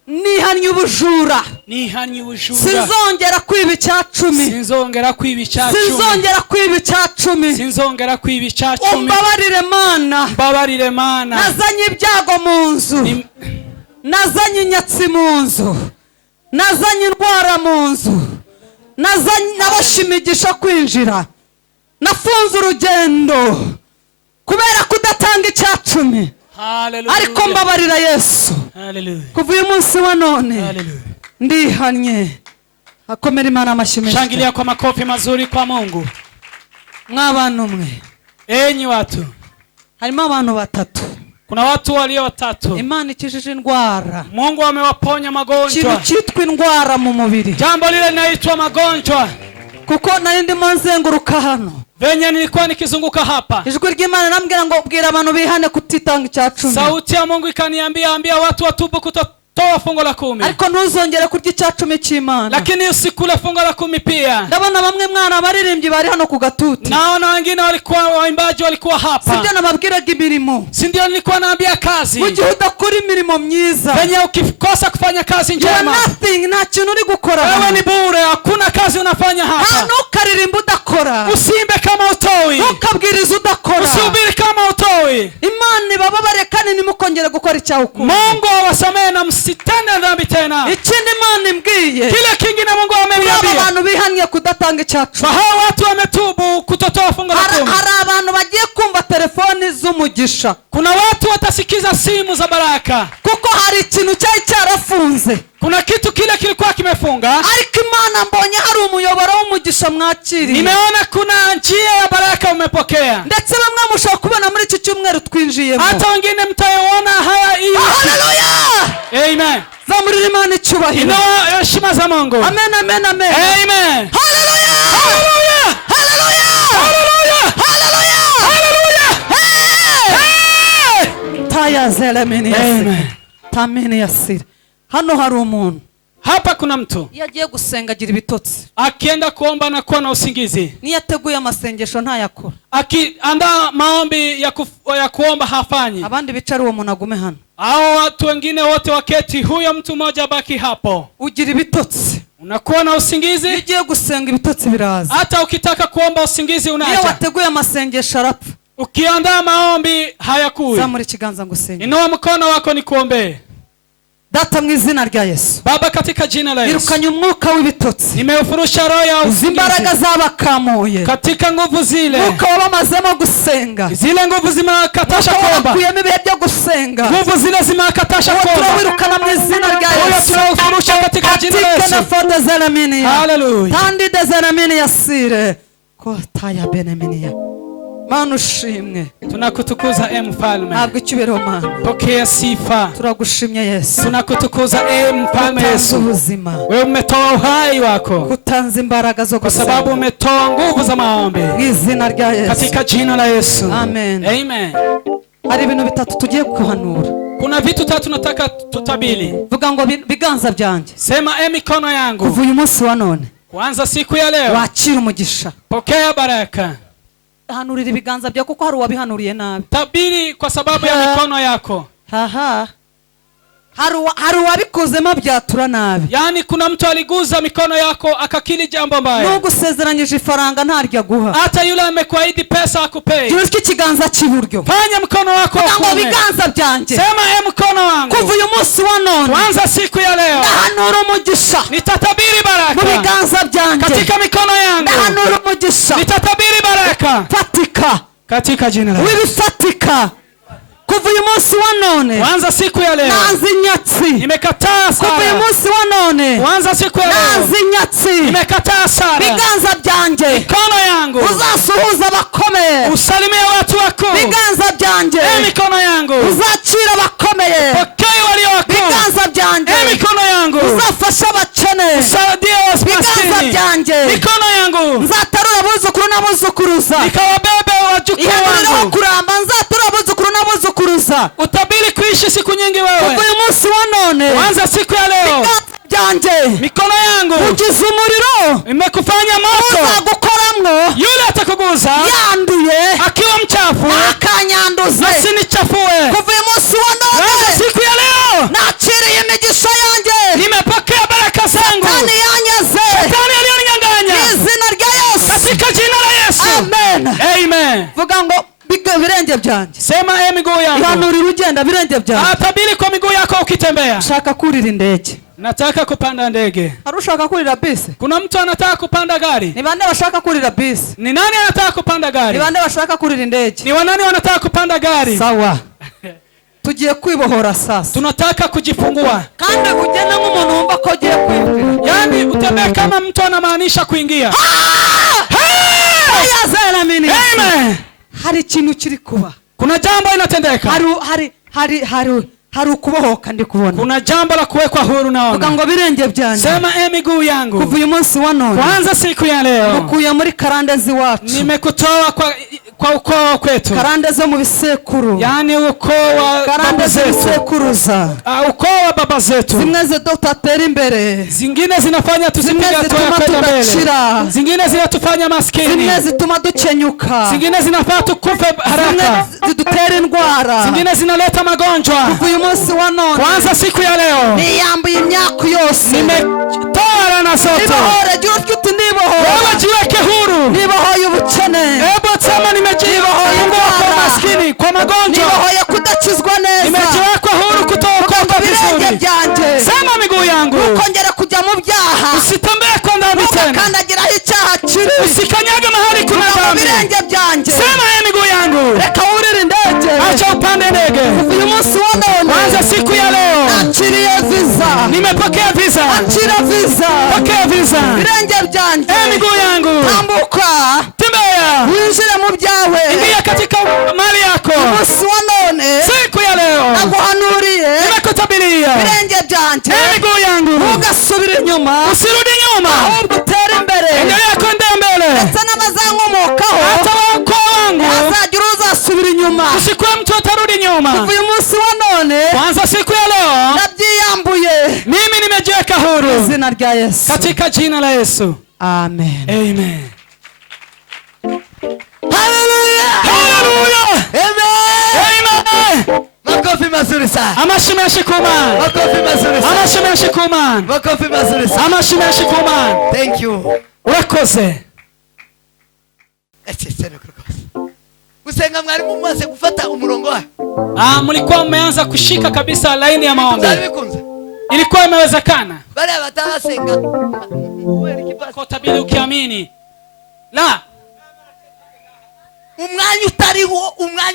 Nihanye ubujura. nihanye ubujura. Sinzongera kwiba icyacumi. Sinzongera kwiba icyacumi. Sinzongera kwiba icyacumi. Sinzongera kwiba icyacumi. Umbabarire Mana. Mbabarire Mana. Nazanye ibyago mu nzu. Nazanye inyatsi mu nzu. Nazanye indwara mu nzu. Nazanye nabashimigisha kwinjira. Nafunze urugendo kubera kudatanga icyacumi. Hallelujah. Ariko mbabarira Yesu. Hallelujah. Kuva uyu munsi wa none. Hallelujah. Ndihanye. Akomera Imana amashyi. Shangilia kwa makofi mazuri kwa Mungu. Mw'abantu mwe. Enyi watu. Harimo abantu batatu. Kuna watu walio watatu. Imana ikijije indwara. Mungu amewaponya magonjwa. Kintu cyitwa indwara mu mubiri. Jambo lile linaitwa magonjwa. Kuko nari ndimo nzenguruka hano. Venye nilikuwa nikizunguka hapa. Ijwi ry'Imana nambwira ngo bwira abantu bihane kutitanga icyacumi. Sauti ya Mungu ikaniambia watu watubu kutotoa fungo la 10. Ariko ntuzongere kurya icyacumi cy'Imana. Lakini usikule fungo la 10 pia. Ndabona bamwe mwana baririmbyi bari hano ku gatuti. Naona wengine walikuwa waimbaji walikuwa hapa. Sibyo nababwiraga imirimo. Si ndio nilikuwa naambia kazi. Mu gihe udakora imirimo myiza. Venye ukikosa kufanya kazi njema. Nothing, nta kintu uri gukora. Wewe ni bure, hakuna kazi unafanya hapa. Ntukaririmbe udakora. Usimbe kama utoi. Ntukabwirize udakora. Usubiri kama utoi. Imana ibababare kandi nimukongere gukora icyaha ukundi. Mungu awasamehe na msitende dhambi tena. Ikindi Imana imbwiye. Kile kingine Mungu ameniambia. Abantu bihaniye kudatanga icyacumi. Hao watu wametubu kutotoa fungo la 10. Hari abantu bagiye kumva telefoni z'umugisha. Kuna watu watasikiza simu za baraka. Kuko hari ikintu cyari cyarafunze. Kuna kitu kile kilikuwa kimefunga. Ariko Imana mbonye hari umuyoboro w'umugisha mwakiri. Nimeona kuna njia ya baraka umepokea. Ndetse bamwe mushobora kubona muri iki cyumweru twinjiyemo. Hata wengine mtaona haya hiyo. Hallelujah. Amen. Zamurira Imana icyubahiro. Inua heshima za Mungu. Amen, amen, amen. Amen. Hallelujah. Hallelujah. Hallelujah. Hallelujah. Hallelujah. Hallelujah. Hey. Taya zelemeni yasir. Amen. Tamini yasir. Hano hari umuntu. Hapa kuna mtu. Iyo agiye gusenga agira ibitotsi. Akienda kuomba na kuwa na usingizi. Niyo ateguye amasengesho ntayakora. Akiandaa maombi ya kuomba hafanyi. Abandi bicara uwo muntu agume hano. Hao watu wengine wote waketi, huyo mtu mmoja baki hapo. Ugira ibitotsi. Unakuwa na usingizi. Iyo ugiye gusenga ibitotsi biraza. Hata ukitaka kuomba usingizi unaja. Iyo wateguye amasengesho arapfa. Ukiandaa maombi hayakuwi. Zamura ikiganza ngo usenge. Inua mkono wako nikuombee. data mu izina rya Yesu Baba, katika jina la Yesu irukanye umwuka w'ibitotsi, nimeufurusha roho ya izi mbaraga usingizi zabakamuye, katika nguvu zile, umwuka wabamazemo gusenga, zile nguvu zimewakatasha umwuka kuomba, wabakuyemo ibihe byo gusenga, nguvu zile zimewakatasha uwo kuomba, turawirukana mu izina rya huyo Yesu. tunaufurusha katika jina la Katika na Yesu. foda zalaminiya, Haleluya. kandi de zalaminiya sire ko taya beneminiya. Mana ushimwe, Tunakutukuza mfalme, ntabwo icyubero Mana, pokea sifa. turagushimye Yesu, Tunakutukuza mfalme utanze Yesu, ubuzima, wewe umetoa uhai wako utanze imbaraga zo kwa sababu gusenga, umetoa nguvu za maombi mu izina rya Yesu. katika jina la Yesu. Amen. Amen. Hari ibintu bitatu tugiye kuhanura. Kuna vitu tatu nataka tutabili. Vuga ngo biganza byanjye, Sema mikono yangu, kuva uyu munsi wa none kuanza siku ya leo wakira umugisha. pokea baraka. Hanurira ibiganza byawe kuko hari uwabihanuriye nabi. Tabiri kwa sababu ya mikono yako. Haha, hari uwabikozemo byatura nabi. Yaani kuna mtu aliguza mikono yako akakili jambo mbaya. Nugusezeranyije ifaranga ntaryo aguha. Hata yule amekuahidi pesa akupei. Gira utyo ikiganza cy'iburyo, Fanya mkono wako kugira ngo ukume. biganza byanjye, Sema mkono wangu, kuva uyu munsi wa none kuanza siku ya leo ndahanura umugisha nitatabiri mu baraka biganza byanjye, katika mikono yangu, ndahanura umugisha nitatabiri baraka fatika katika jina la Yesu. w'ibifatika. Kuva uyu munsi wa none Kuanza siku ya leo nanze inyatsi. nimekataa Kuva uyu sara. munsi wa none Kuanza siku ya leo nanze inyatsi. nimekataa sara. Biganza byanjye Mikono yangu uzasuhuza abakomeye, usalimie watu wakuu. biganza byanjye Mikono yangu uzacira abakomeye, pokea walio wakuu. biganza byanjye Mikono yangu uzafasha abakene, usaidie biganza maskini. byanjye Mikono yangu nzatarura abuzukuru n'abuzukuruza, nikawabebe wajukuu ihanuriraho wangu. kuramba, nzatarura abuzukuru n'abuzukuruza. Utabiri kuishi siku nyingi Kuva wewe. uyu munsi wa none Kuanza siku ya leo biganza byanjye mikono yangu ugize umuriro imekufanya moto. uzagukoramwo Yule atakuguza yanduye akiwa mchafu akanyanduze. asinichafue. Kuva uyu munsi wa Kuanza none siku ya leo nakiriye imigisha yanjye, nimepokea baraka zangu. Satani yanyaze Shetani aliyoninyang'anya mu izina rya Yesu. katika jina la Yesu. Amen. Amen. Vuga ngo birenge byanjye, Sema miguu yangu. ihanurira ugenda birenge byanjye. Tabiri kwa miguu yako ukitembea. Ushaka kurira indege, Nataka kupanda ndege. hari ushaka kurira bisi? Kuna mtu anataka kupanda gari. Ni bande bashaka kurira bisi? Ni nani anataka kupanda Ni gari? bande bashaka kurira indege? Ni wanani wanataka kupanda gari? Sawa, tugiye kwibohora sasa, Tunataka kujifungua. kandi ugenda nk'umuntu wumva ko agiye kwinjira. Yaani utembee kama mtu anamaanisha kuingia. Ayazaramini. Amen. Hari ikintu kiri kuba, Kuna jambo inatendeka. hari ukubohoka ndi kubona. Kuna jambo la kuwekwa huru Vuga naona. ngo birenge byanjye, Sema miguu yangu. kuva uyu munsi wa none Kwanza siku ya leo ukuye muri karande z'iwacu, nimekutoa kwa ukoo kwetu. karande zo mu bisekuru, Yaani ukoo wa karande baba zetu. z'ibisekuruza, Ukoo wa baba zetu. zimwe zidatera imbere, Zingine zinafanya tusipige zimwe hatua ya zituma kwenda mbele. tudakira, Zingine zinatufanya maskini. zimwe zituma dukenyuka, Zingine zinafanya tukufe zimwe haraka. zidutera indwara. Zingine zinaleta magonjwa. Uyu munsi wa none Kwanza siku ya leo niyambuye imyaka yose, nimetoa laana zote. nibohore. Gira utyo uti nibohore, Wewe jiweke huru. nibohoye ubukene, Hebu sema nimejiweka kwa maskini, kwa magonjwa. nibohoye kudakizwa neza, Nimejiweka huru kutoka ngo kwa birenge vizuri. byanjye Sema miguu yangu. ukongera kujya mu byaha, Usitembee kwa dhambi tena. ukakandagiraho icyaha kiri. Usikanyage mahali kuna Ngo dhambi. birenge byanjye Sema miguu yangu. reka wurire indege. Acha upande ndege. Uyu munsi wa none Kwanza siku ya leo nakiriye visa, nimepokea visa. akira visa, Pokea visa. birenge byanjye Miguu yangu. tambuka Tembea. winjire mu byawe. Ingia katika mali yako. Umunsi wa none Siku ya leo naguhanuriye nimekutabiria. birenge byanjye Miguu yangu. ugasubira inyuma, Usirudi nyuma. ahubwo utere imbere, Endelea kwenda mbele. ndetse n'abazankomokaho Hata ukoo wangu hazagira uzasubira inyuma. usikuwe mtu atarudi nyuma. Uyu munsi wa none Kwanza siku ya leo ndabyiyambuye mimi nimejiweka huru izina rya Yesu. katika jina la Yesu. Amen. Amen. Hallelujah. Hallelujah. Amen. Amen. Makofi mazuri sana. Amashyi menshi ku Mana. Makofi mazuri sana. Amashyi menshi ku Mana. Makofi mazuri sana. Amashyi menshi ku Mana. Thank you. Urakoze. Gusenga mwarimu mumaze gufata umurongo wa. Mlikuwa mmeanza kushika kabisa laini ya maombi. Byari bikunze. ilikuwa imewezekana bale batasenga uweri kibasi kwa tabiri ukiamini. La, umwanya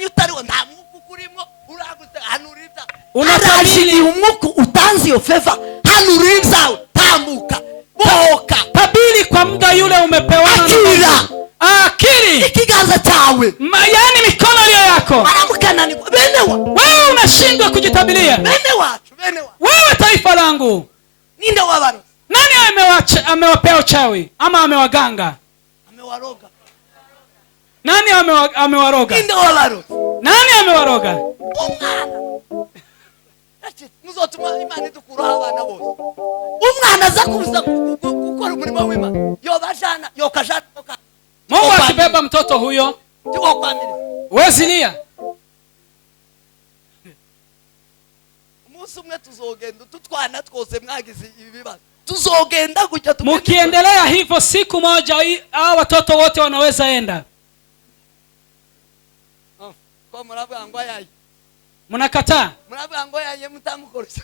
utariwo nta mwuka kurimo uraguze hanuriza unatabiri umwuka utanzi yo favor hanuriza tambuka boka tabiri kwa muda yule umepewana akira akili ikiganza cyawe yani mikono ile yako baramukana benewa wewe unashindwa kujitabilia. benewa Wewe taifa langu, ninde wabaro nani amewapea uchawi ama amewaganga? amewaroga Nani amewaroga? ninde wabaro Nani amewaroga? umwana muzotuma imana idukura abana bose. Umwana aza kuza gukora umurimo w'Imana yobashana yokashana Mungu akibeba mtoto huyo wezilia umunsi umwe tuzogenda tutwana twose mwagize ibibazo tuzogenda kujya mukiendelea hivyo siku moja hao watoto wote wanaweza enda. Kwa muravuga ngo yayi mnakataa muravuga ngo yayi mutamukoresha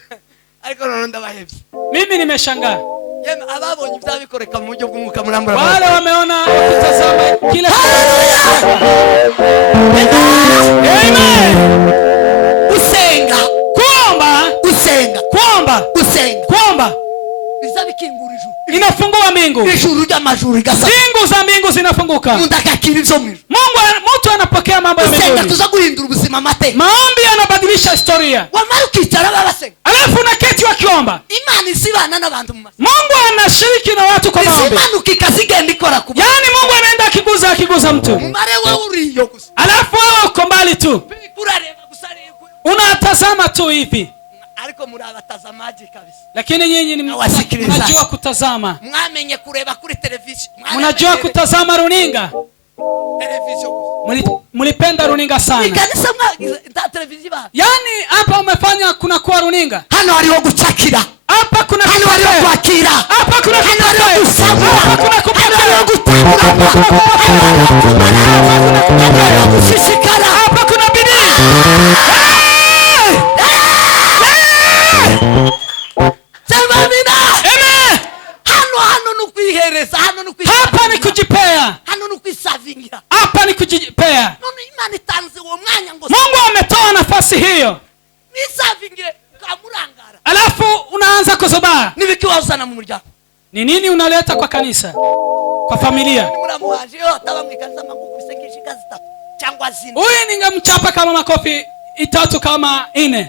ariko nonda bahebye. Mimi nimeshangaa yeme ababonye ibyabikoreka mu buryo bw'umwuka murambura wale wameona kutazama kila Amen. Usenga kuomba bizabikingura ijuru inafungua mbingu ijuru ry'amajuru gasa mbingu za mbingu zinafunguka mundakakira ivyo mwijuru mtu anapokea mambo ya mbinguni. Usenga tuza guhindura ubuzima mate maombi yanabadilisha historia wamara ukicara babasenga alafu na keti wakiomba Imana isibana n'abantu mu Mungu anashiriki na watu kwa maombi. Imana ukikazigenda ikora kuba yani Mungu anaenda akiguza mtu mare wewe uriyo gusa alafu wewe uko mbali tu kurareba gusa unatazama tu hivi ariko muri abatazamaji kabisa lakini nyinyi mnajua kutazama mwamenye kureba kuri television mnajua kutazama runinga television mlipenda runinga sana ikanisa mwagize television ba yani hapa umefanya kuna kuwa runinga hano hariho gucakira hapa kuna hano hariho kwakira hapa kuna kusabura hapa kuna hariho gutanga hariho gushishikara hapa kuna bidii Samamina amen hano nukwihereza hano hapa ni kujipea hano nukwisavingira hapa ni kujipea none Imana itanze uwo mwanya ngo Mungu ametoa nafasi hiyo nisavingire kamurangara alafu unaanza kuzubaa nibikiwazana mu muryango ni nini unaleta kwa kanisa kwa familia muramuhaje yo atabamwikanza magugu bisekishi kazi tatu cyangwa zine huyu ningemchapa kama makofi 3 kama 4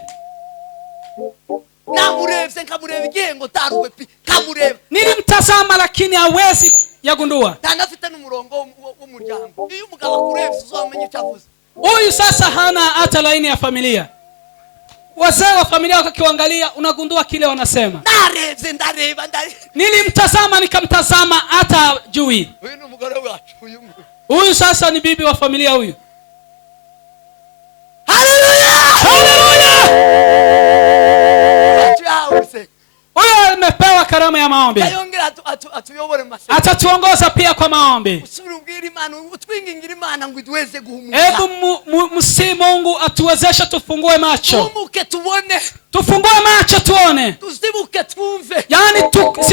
namurevye nkamureva igihengo taruwe pi kamureva nilimtazama lakini hawezi yagundua tanafite n'umurongo w'umuryango iyo umugabo akurevye uzamenye cyavuze huyu sasa hana hata laini ya familia wazee wa familia wakiangalia unagundua kile wanasema narevye ndareba nilimtazama nikamtazama hata jui uyu ni umugore wacu huyu sasa ni bibi wa familia huyu haleluya huyo amepewa karama ya maombi ayongera atuyobore masema atatuongoza pia kwa maombi usubira Imana utwingingira Imana ngo idweze guhumuka hebu msi Mungu atuwezeshe tufungue macho tumuke tubone tufungue macho tuone tusibuke twumve yani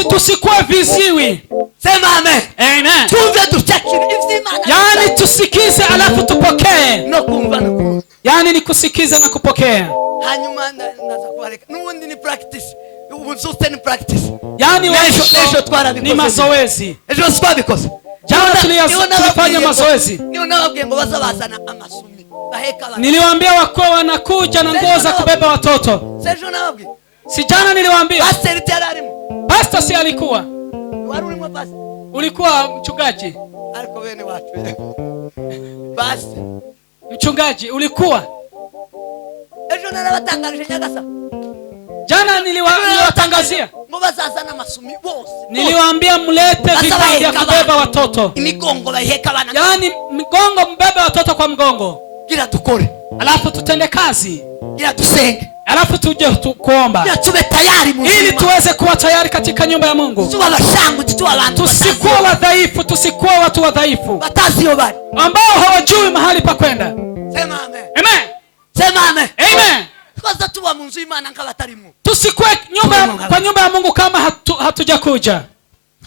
tusikue viziwi sema amen amen twumve duchakire Imana yani tusikize alafu tupokee no kumva no kumva yani ni kusikiza na kupokea hanyuma naza kubareka nubundi ni practice ubuzuste ni practice yani lesho twarabikoze ni mazoezi ejo twabikoze jana tulifanya mazoezi niyo nababwiye ngo bazabazana amasumi baheka abantu niliwaambia wako wanakuja na nguo za kubeba watoto sejo nababwiye si jana niliwaambia pastor tiararimo pastor si alikuwa wari urimo pastor ulikuwa mchungaji ariko bene watu basi mchungaji ulikuwa ejo narabatangarije nyagasa jana niliwatangazia ngo bazazana amasumi bose niliwaambia mlete vifaa vya kubeba watoto imigongo baheka bana yani mgongo mbebe watoto kwa mgongo gira tukore alafu tutende kazi gira tusenge alafu tuje kuomba gira tube tayari ili tuweze kuwa tayari katika nyumba ya Mungu tuwa bashangu tuwa abantu tusikuwa wadhaifu tusikuwa watu wadhaifu bataziyo bari ambao hawajui mahali pa kwenda sema amen amen sema amen amen kwanza kuba mu nzu y'Imana nk'abatarimo. tusikwe kwa nyumba ya Mungu kama hatuja kuja.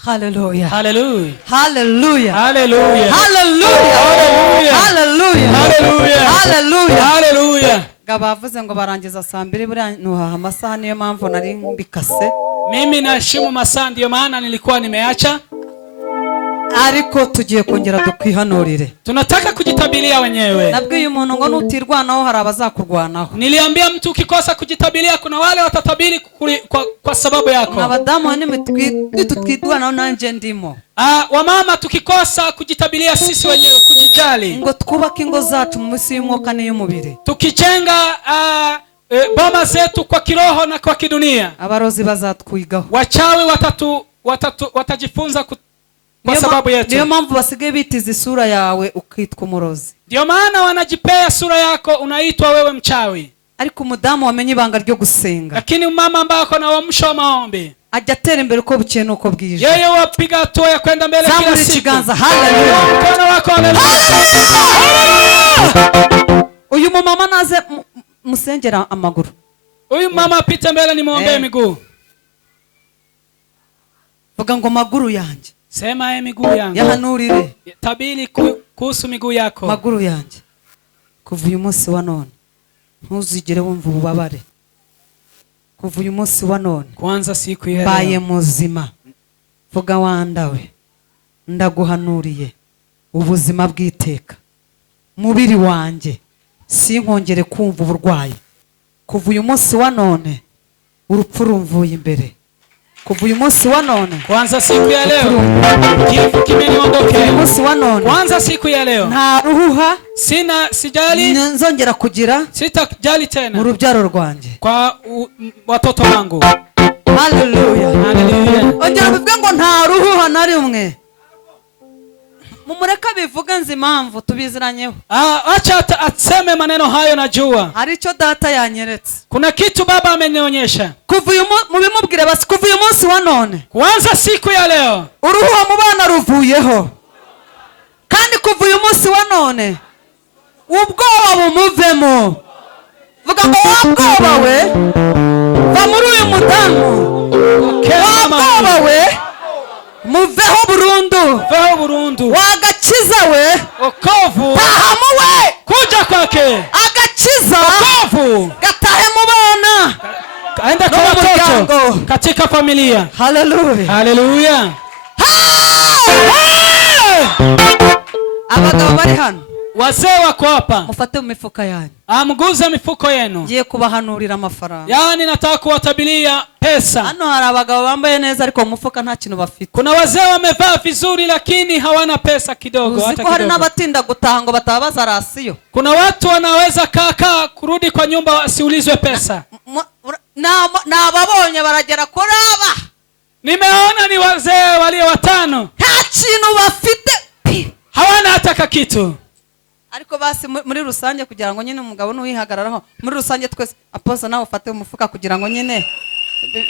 Hallelujah. Hallelujah. Hallelujah. Hallelujah. Hallelujah. Hallelujah. Hallelujah. Hallelujah. Hallelujah. Bavuze ngo barangiza saa 2 buriya nuhaha amasaha niyo mpamvu nari mbikase. Mimi naheshimu masaa ndio maana nilikuwa nimeacha. Ariko tugiye kongera tukwihanurire. Tunataka kujitabilia wenyewe. Nabwiye umuntu ngo nutirwanaho hari abazakurwanaho. Niliambia mtu ukikosa kujitabilia kuna wale watatabili kwa sababu yako. Abadamu ni twitwanaho nanje ndimo. Wamama tukikosa kujitabilia sisi wenyewe kujijali. Ngo twubake ingo zacu mu misi y'umwuka n'iy'umubiri. Tukijenga boma zetu kwa kiroho na kwa kidunia. Abarozi bazatwigaho. Wachawi watajifunza kwa sababu yetu. Ndio mpamvu basigaye bitiza isura yawe ukitwa umurozi. Ndio maana wanajipea sura yako unaitwa wewe mchawi. Ariko umudamu wamenye ibanga ryo gusenga. Lakini mama ambaye ako na uamsho wa maombi ajya atera imbere uko bukeye nuko bwije. Yeye wapiga hatua ya kwenda mbele kila siku. Kiganza. Hallelujah. Mkono wako haleluya. Uyu mumama naze musengera amaguru. Uyu mama apite mbele ni muombe miguu. Vuga ngo maguru yanje. Sema miguu yangu. Yahanurire. Tabili kuhusu miguu yako. Maguru yanje. Kuva uyu munsi wa none ntuzigere wumva ububabare. Kuva uyu munsi wa none kwanza siku ya leo baye muzima. Vuga wandawe ndaguhanuriye ubuzima bw'iteka. Mubiri wanje sinkongere kumva uburwayi. Kuva uyu munsi wa none urupfu rumvuye imbere. Kuva uyu munsi wa none kwanza siku ya leo kifo kimeniondoke. Uyu munsi wa none kwanza siku ya leo nta ruhuha sijali nzongera kugira sitajali tena mu rubyaro rwanje kwa watoto wangu. Hallelujah. Hallelujah. Ongera bivuga ngo nta ruhuha na rimwe. Mumureka bivuga nzi impamvu tubiziranyeho. Acha aseme maneno hayo najua. Hari icyo data yanyeretse. Kuna kitu baba amenionyesha. Kuva uyu mubimubwire basi kuva uyu munsi wa none. Kwanza siku ya leo Uruhuha mu bana ruvuyeho. Kandi kuva uyu munsi wa none ubwoba bumuvemo. Vuga ngo wabwoba we va muri uyu mudamu. Wabwoba we muveho burundu. Veho burundu. Wagakiza we okovu tahamu we kuja kwake. Agakiza okovu gatahe mu bana kaenda kwa watoto katika familia. Hallelujah. Hallelujah. Abagabo bari hano wazee wako hapa mufate mu mifuka yanyu. Amguze mifuko yenu. Ngiye kubahanurira amafaranga. Yani nataka kuwatabilia pesa. Hano hari abagabo bambaye neza ariko mu mufuka nta kintu bafite. Kuna wazee wamevaa vizuri lakini hawana pesa kidogo hata kidogo. Hari n'abatinda gutaha ngo batabaza rasiyo. Kuna watu wanaweza kaka kurudi kwa nyumba wasiulizwe pesa. Na ababonye baragera kuraba. Nimeona ni wazee walio watano. Nta kintu bafite. Hawana hata kitu. Ariko basi muri rusange kugira ngo nyine umugabo n'uwihagararaho muri rusange twese aposo nawe ufate umufuka kugira ngo nyine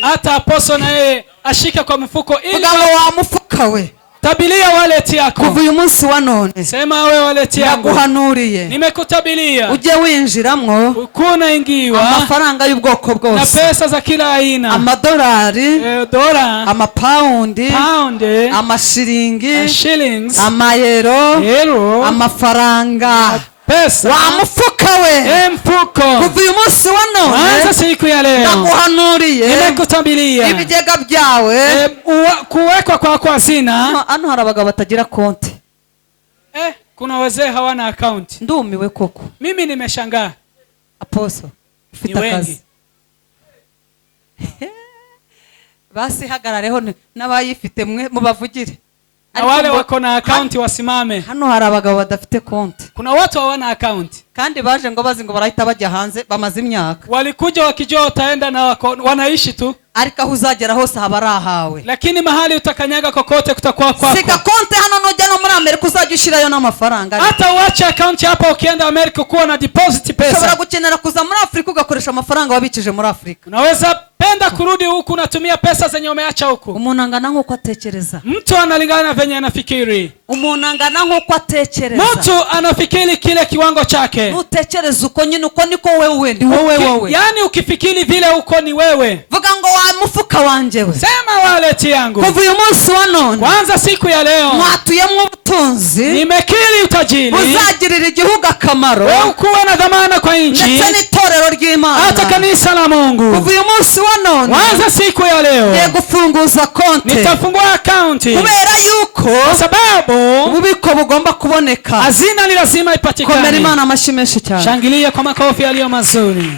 hata aposo na yeye ashike kwa mfuko ili wa mufuka we tabilia waleti yako. Kuva uyu munsi wa none sema wewe waleti yangu naguhanuriye nimekutabilia uje winjiramwo ukuna ingiwa amafaranga y'ubwoko bwose na pesa za kila aina. Amadolari dola amapaundi amashiringi shillings amayero amafaranga pesa wa mufuka we mfuko. Kuva uyu munsi wa none kwanza siku ya leo naguhanuriye nimekutabilia ibigega byawe kuwekwa kwa hazina. Hano hari abagabo batagira konti. Kuna wazee hawana account. Ndumiwe koko. Mimi nimeshangaa. Aposo ufite akazi. Basi hagarareho n'abayifite mwe mubavugire. Na wale wako na account wasimame. Hano hari abagabo badafite konti. Kuna watu hawana account. Kandi baje ngo bazi ngo barahita bajya hanze bamaze imyaka. Walikuja wakijua wataenda na wanaishi tu. ariko aho uzagera hose haba ari ahawe. lakini mahali utakanyaga kokote kutakuwa kwako. Sika konti hano nujya no muri Amerika uzajya ushyirayo n'amafaranga. hata uache account hapa ukienda Amerika kuwa na deposit Ushobora pesa. gukenera kuza muri Afrika ugakoresha amafaranga wabikije muri Afrika. unaweza penda kurudi huku unatumia pesa zenye umeacha huku. Umuntu angana nk'uko atekereza. mtu analingana venye anafikiri. Umuntu angana nk'uko atekereza. mtu anafikiri kile kiwango chake. Nutekereza uko nyine uko niko wewe ndi wewe. yani ukifikiri vile uko ni wewe. Vuga ngo wa mufuka wanje we. sema wallet yangu. Kuva uyu munsi wa none. kwanza siku ya leo. Mwatuyemo ubutunzi. nimekiri utajiri. Uzagirira igihugu akamaro. wewe kuwa na dhamana kwa nchi. ndetse n'itorero ry'Imana. hata kanisa la Mungu. Kuva uyu munsi wa none. kwanza siku ya leo. ngiye gufunguza konti. nitafungua account. kubera yuko kwa sababu ububiko bugomba kuboneka. hazina ni lazima ipatikane. Komera Imana amashyi menshi cyane. shangilia kwa makofi yaliyo mazuri.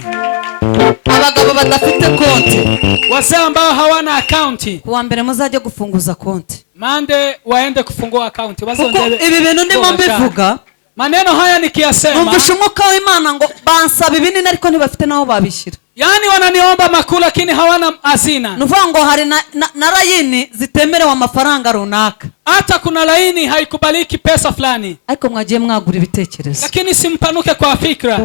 Abagabo badafite konti. wazee ambao hawana account. Kuwa mbere muzajye gufunguza konti. mande waende kufungua account. Kuko ibi bintu ndimo mbivuga. maneno haya nikiyasema. Numvisha umwuka w'Imana ngo bansaba ibinini ariko ntibafite naho babishyira. yani wananiomba makuu lakini hawana hazina. Nuvuga ngo hari na layini zitemerewe amafaranga runaka. hata kuna laini haikubaliki pesa fulani. Ariko mwagiye mwagura ibitekerezo. lakini simpanuke kwa fikra.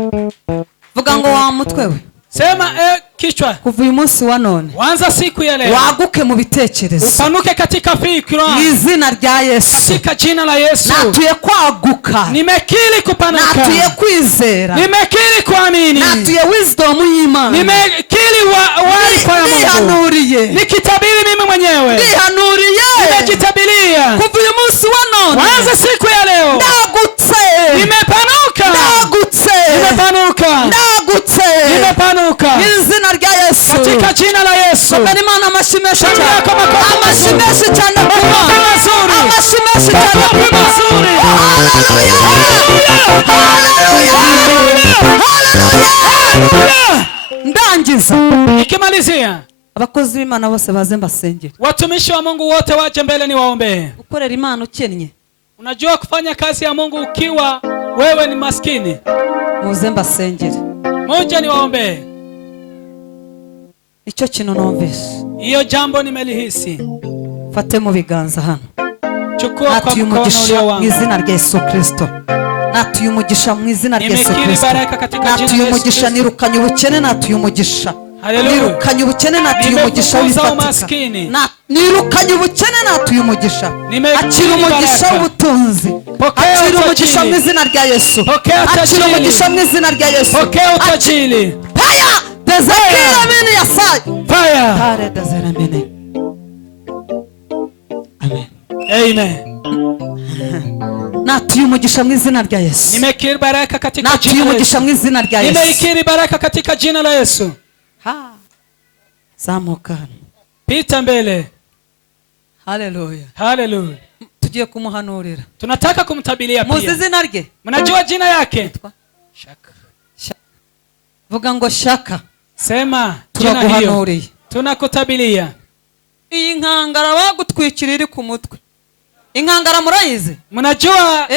Vuga ngo wa mutwe we. sema kichwa. Kuva uyu munsi wa none. wanza siku ya leo. waguke mu bitekerezo. upanuke katika fikra. mu izina rya Yesu. katika jina la Yesu. natuye kwaguka. nimekiri kupanuka. natuye kwizera. nimekiri kuamini. natuye wisdom y'Imana. nimekiri warifa ya Mungu. nihanuriye. nikitabiri mimi mwenyewe. nihanuriye. nimejitabilia. kuva uyu munsi wa none. wanza siku ya leo. ndagutse. nimepanuka. ndagutse. nimepanuka. ndagutse. nimepanuka. mu izina rya Yesu. katika jina la Yesu. Komera Imana amashyi menshi cyane. amashyi menshi cyane ku Mana. amashyi menshi cyane ku Mana. Ndangiza. ikimalizia. Abakozi b'Imana bose baze mbasengere. watumishi wa Mungu wote waje mbele ni waombe. Gukorera Imana ukennye. unajua kufanya kazi ya Mungu ukiwa wewe ni maskini. muze mbasengere. moja ni waombe. icyo kintu numvise. hiyo jambo nimelihisi. fate mu biganza hano. chukua kwa natuye mkono umugisha ulio mu wangu. izina rya Yesu Kristo. natuye umugisha mu izina rya Yesu Nimekiri Kristo. baraka katika jina la natuye Yesu umugisha Kristo. nirukanye ubukene. natuye umugisha. Haleluya. nirukanye ubukene. natuye umugisha Nimefukuza w'ifatika. umaskini. nirukanye ubukene. natuye umugisha. Nimekiri akira umugisha baraka. w'ubutunzi. Pokea akira umugisha utajiri. mu izina rya Yesu. Pokea akira utajiri. umugisha mu izina rya Yesu. pokea utajiri. Paya dezakira mini yasai. Fire. Pare dezera mini. Amen. Amen. natuye umugisha mu izina rya Yesu. nimekiri baraka katika natuye jina la umugisha Yesu. mu izina rya Yesu. nimeikiri baraka katika jina la Yesu. zamuka. pita mbele. Haleluya. Haleluya. tugiye kumuhanurira. tunataka kumtabilia muzi pia. izina rye. mnajua jina yake? Shaka. Vuga ngo Shaka. sema jina hiyo. turaguhanuriye. tunakutabilia. iyi nkangara bagutwikira iri ku mutwe. inkangara murayizi? mnajua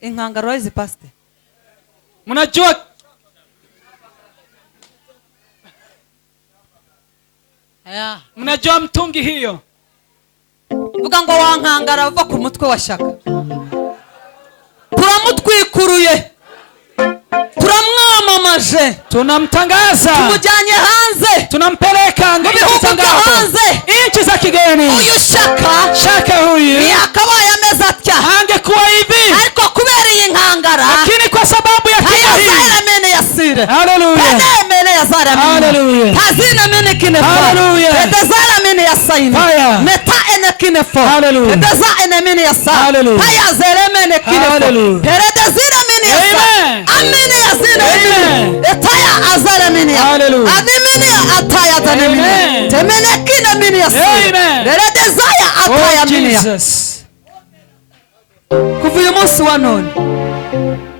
inkangara urayizi pastor? mnajua mnajua mtungi hiyo? vuga ngo wa nkangara uva ku mutwe wa Shaka. turamutwikuruye. turamwamamaje. tunamtangaza. tumujyanye hanze. tunampeleka mu bihugu byo hanze. nchi za kigeni. uyu Shaka huyu yakabaye ameze atya. hangekuwa hivi, ariko kubera iyi nkangara, lakini kwa sababu ya kila hii. mene yasire. Haleluya. mene yazara mene. Haleluya. tazina mene kinefa. Haleluya. tazara mene yasaina. Fire. meta ene kinefa. Haleluya. taza ene mene yasa. Haleluya. haya zere mene kinefa. Haleluya. tazira mene yasa. Amen. amene yasina. Amen. etaya azara mene ya. Haleluya. adimene ataya tanemene. Amen. temene kine mene yasa. Amen. tazaya ataya mene ya. Jesus. kuva uyu munsi wa none,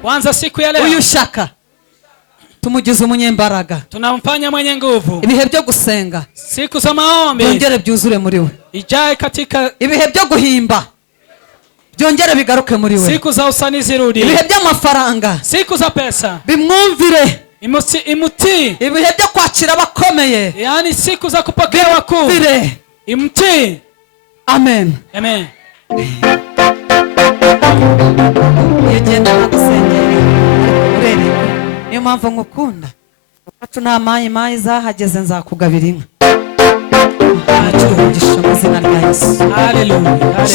kwanza siku ya leo uyu Shaka tumugize umunyembaraga. tunamfanya mwenye nguvu. ibihe byo gusenga siku za maombi byongere byuzure muri we. ijae katika ibihe byo guhimba byongere bigaruke muri we. siku za usanizi rudi. ibihe by'amafaranga siku za pesa bimwumvire Imutii. ibihe byo kwakira abakomeye. Yaani siku za kupokea wakuu. Vile. Imtii. Amen. Amen. Yegenda nagusengera urereka. Niyo mpamvu ngukunda. Wacu nta mayi zahageze nzakugabira inka. Umugisha mu izina rya Yesu. Hallelujah.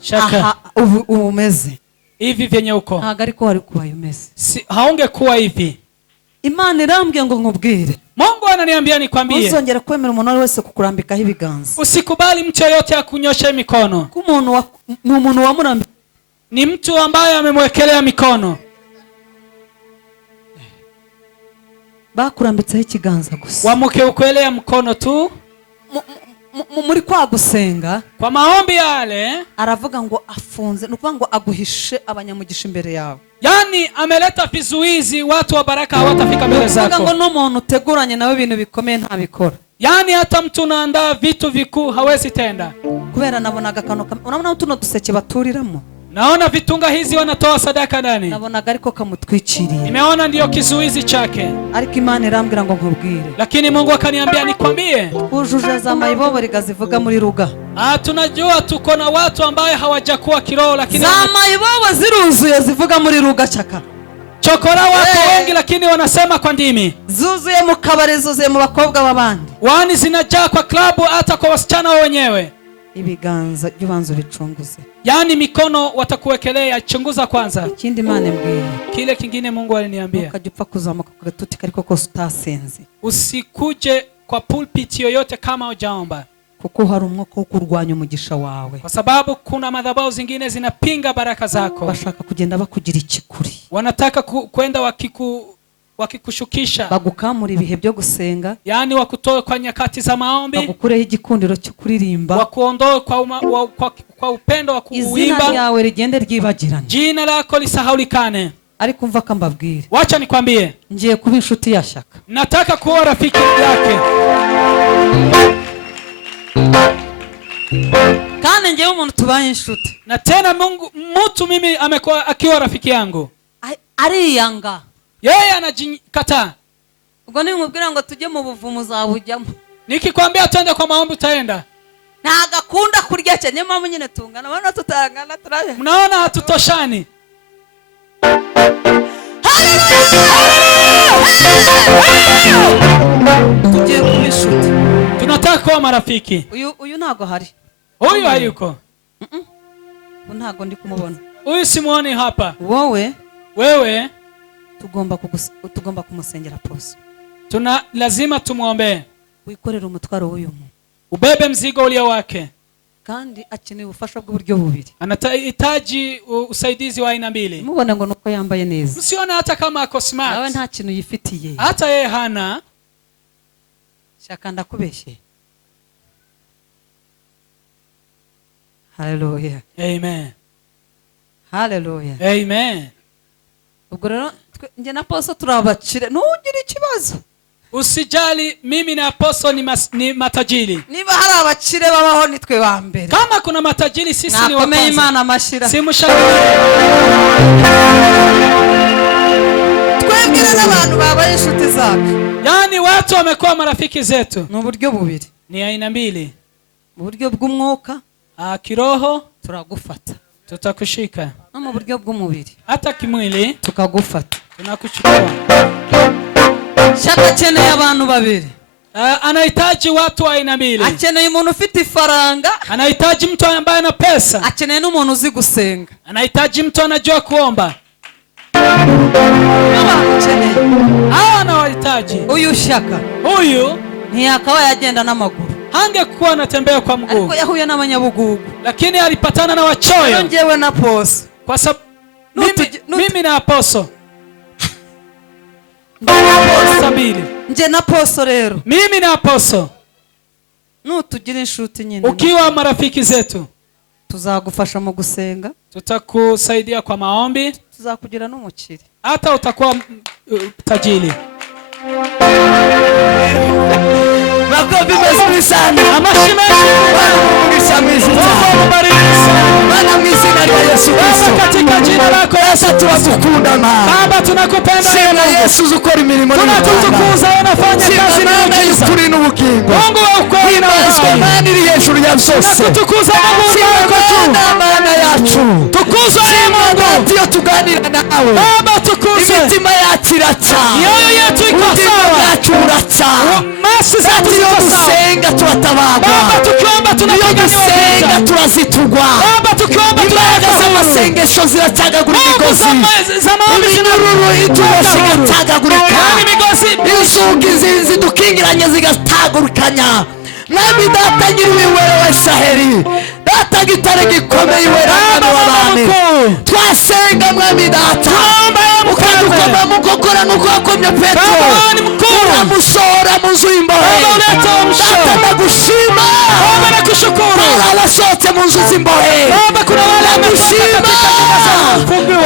Shaka. Aha ubu umeze. Hivi vyenye uko. Ntabwo ariko wari kuba umeze. Haungekuwa hivi. Imana irambwiye ngo nkubwire. Mungu ananiambia nikwambie. Uzongera kwemera umuntu wese kukurambikaho ibiganza. Usikubali mtu yoyote akunyoshe mikono. Ni umuntu wamurambika. Ni mtu ambaye amemwekelea mikono. Bakurambitseho ikiganza gusa. Wamukeukwelea mkono tu. Muri kwa gusenga. Kwa maombi yale. Aravuga ngo afunze. Nukuvuga ngo aguhishe abanyamugisha imbere yawe. Yani ameleta vizuizi, watu wa baraka hawatafika mbele zako. Nukuvuga ngo n'umuntu uteguranye nawe ibintu bikomeye ntabikora. Yani hata mtu unaandaa vitu vikuu hawezi tenda. Kubera nabonaga kano unabona utuno duseke baturiramo. Naona vitunga hizi wanatoa sadaka ndani. Nabonaga ariko kamutwikiriye. Nimeona ndio kizuizi chake. Ariko Imana irambwira ngo nkubwire. Lakini Mungu akaniambia nikwambie. Ujuje za mayibobo rigazivuga muri ruga. Tunajua tuko na watu ambaye hawajakuwa kiroho lakini za mayibobo ziruzuye zivuga muri ruga chaka. Chokora wako wengi lakini wanasema kwa ndimi. Zuzuye mu kabari, zuzuye mu bakobwa babandi. Wani zinajaa kwa klabu hata kwa wasichana wenyewe. Ibiganza by'ubanzo bicunguze. Yani mikono watakuwekelea, chunguza kwanza. Ikindi Imana mbwiye. Kile kingine Mungu aliniambia. Ukajupfa kuzamuka ku gatuti kariko kose utasenze. Usikuje kwa pulpit yoyote kama hujaomba. Kuko hari umwuka wo kurwanya umugisha wawe. Kwa sababu kuna madhabahu zingine zinapinga baraka zako. Bashaka kugenda bakugira ikikuri. Wanataka kwenda wakikushukisha. Bagukamura ibihe byo gusenga. Yani wakutoe kwa nyakati za maombi. Bagukureho igikundiro cyo kuririmba. Wakuondoe kwa upendo wa kuimba. Izina ryawe rigende ryibagirana. Jina lako lisahaulikane. Ariko umva kambabwire. Wacha nikwambie. Ngiye kuba inshuti ya Shaka. Nataka kuwa rafiki yake. Kandi ngewe umuntu tubaye inshuti. Na tena mtu mimi amekuwa akiwa rafiki yangu. Ariyanga. Yeye anajikataa. Ubwo nimubwira ngo tujye mu buvumu zabujyamo. Nikikwambia twende kwa maombi utaenda. Ntagakunda kurya cyane mama nyine tungana. Bana tutangana turabe. Mnaona hatutoshani. Tugiye kuba inshuti. Tunataka kuwa marafiki. Uyu ntago hari. Huyu hayuko. Ntago ndi kumubona. Huyu simuoni hapa. Wewe tugomba kumusengera pose. Lazima tumuombe. Wikorera umutwaro w'uyu muntu. Ubebe mzigo ulio wake. Kandi akeneye ubufasha bw'uburyo bubiri. Anahitaji usaidizi wa aina mbili. Mubona ngo nuko yambaye neza. Msione hata kama ako smart. Nawe nta kintu yifitiye. Hata yeye hana. Shaka ndakubeshye. Hallelujah. Amen. Hallelujah. Amen. Ubwo rero nje na Apostle turabakire. Ntugire ikibazo. Usijali, mimi na Apostle ni matajiri. Niba hari abakire babaho nitwe ba mbere. Kama kuna matajiri sisi ni wa kwanza. Imana amashira. Simushangilie. Twebwe n'abantu babaye inshuti zacu. Yani watu wamekuwa marafiki zetu. Ni uburyo bubiri. Ni aina mbili. Mu buryo bw'umwuka, kiroho turagufata. Tutakushika. No mu buryo bw'umubiri. Hata kimwili tukagufata. Tunakuchukua. Shaka akeneye abantu babiri. Anahitaji watu wa aina mbili. Akeneye umuntu ufite ifaranga. Anahitaji mtu ambaye ana pesa. Akeneye n'umuntu uzi gusenga. Anahitaji mtu anajua kuomba. Hao anawahitaji. Huyu Shaka. Huyu ntiyakawa yagenda n'amaguru. Hangekuwa anatembea kwa mguu. Ariko yahuye n'abanyabugugu. Lakini alipatana na wachoyo. Njewe na Apostle. Kwa sababu mimi na Apostle. Nje na Apostle rero. Mimi na Apostle. Nutugira inshuti nyine. Ukiwa marafiki zetu, tuzagufasha mu gusenga. Tutakusaidia kwa maombi. Tuzakugira n'umukire. Hata utakuwa tajiri. Makofi mazuri sana. Amashimwe. Mungu mbariki sana. Mana mu izina rya Yesu Baba Kristo. katika jina lako Yesu Turakukunda Mana. Baba tunakupenda Shimwa wewe Yesu ukora imirimo n'ibitanga. tunakutukuza unafanya kazi na Mana miujiza y'ukuri n'ubugingo. Mungu wa ukweli na Himbazwa uhai Mana iri hejuru ya byose. tunakutukuza Mungu wako tu Mana yacu. tukuzwe Mungu Iyo tuganira nawe. Baba tukuzwe Imitima yacu iraca. mioyo yetu iko Umutima sawa wacu uraca. nafsi zetu Iyo ziko sawa dusenga turatabagwa. Baba tukiomba Iyo tunapiganiwa dusenga vita turazitugwa. Baba tukiomba Imbaraga tunaweka huru z'amasengesho ziracagagura Mungu imigozi. za maombi Iminyururu itubasha igatagagurika. yani migozi Inzugi zidukingiranye zigatagurukanya. Mwami data nyiriwe wewe Saheri. Data gitare gikomeye wera mwami w'abami. Twasenga mwami data. Ukadukoma mu gukora nuko wakomye Petero. Uramusohora mu nzu y'imbohe. Data ndagushima. Baba nakushukuru Abasohotse mu nzu z'imbohe. Baba kuna wale Ndagushima.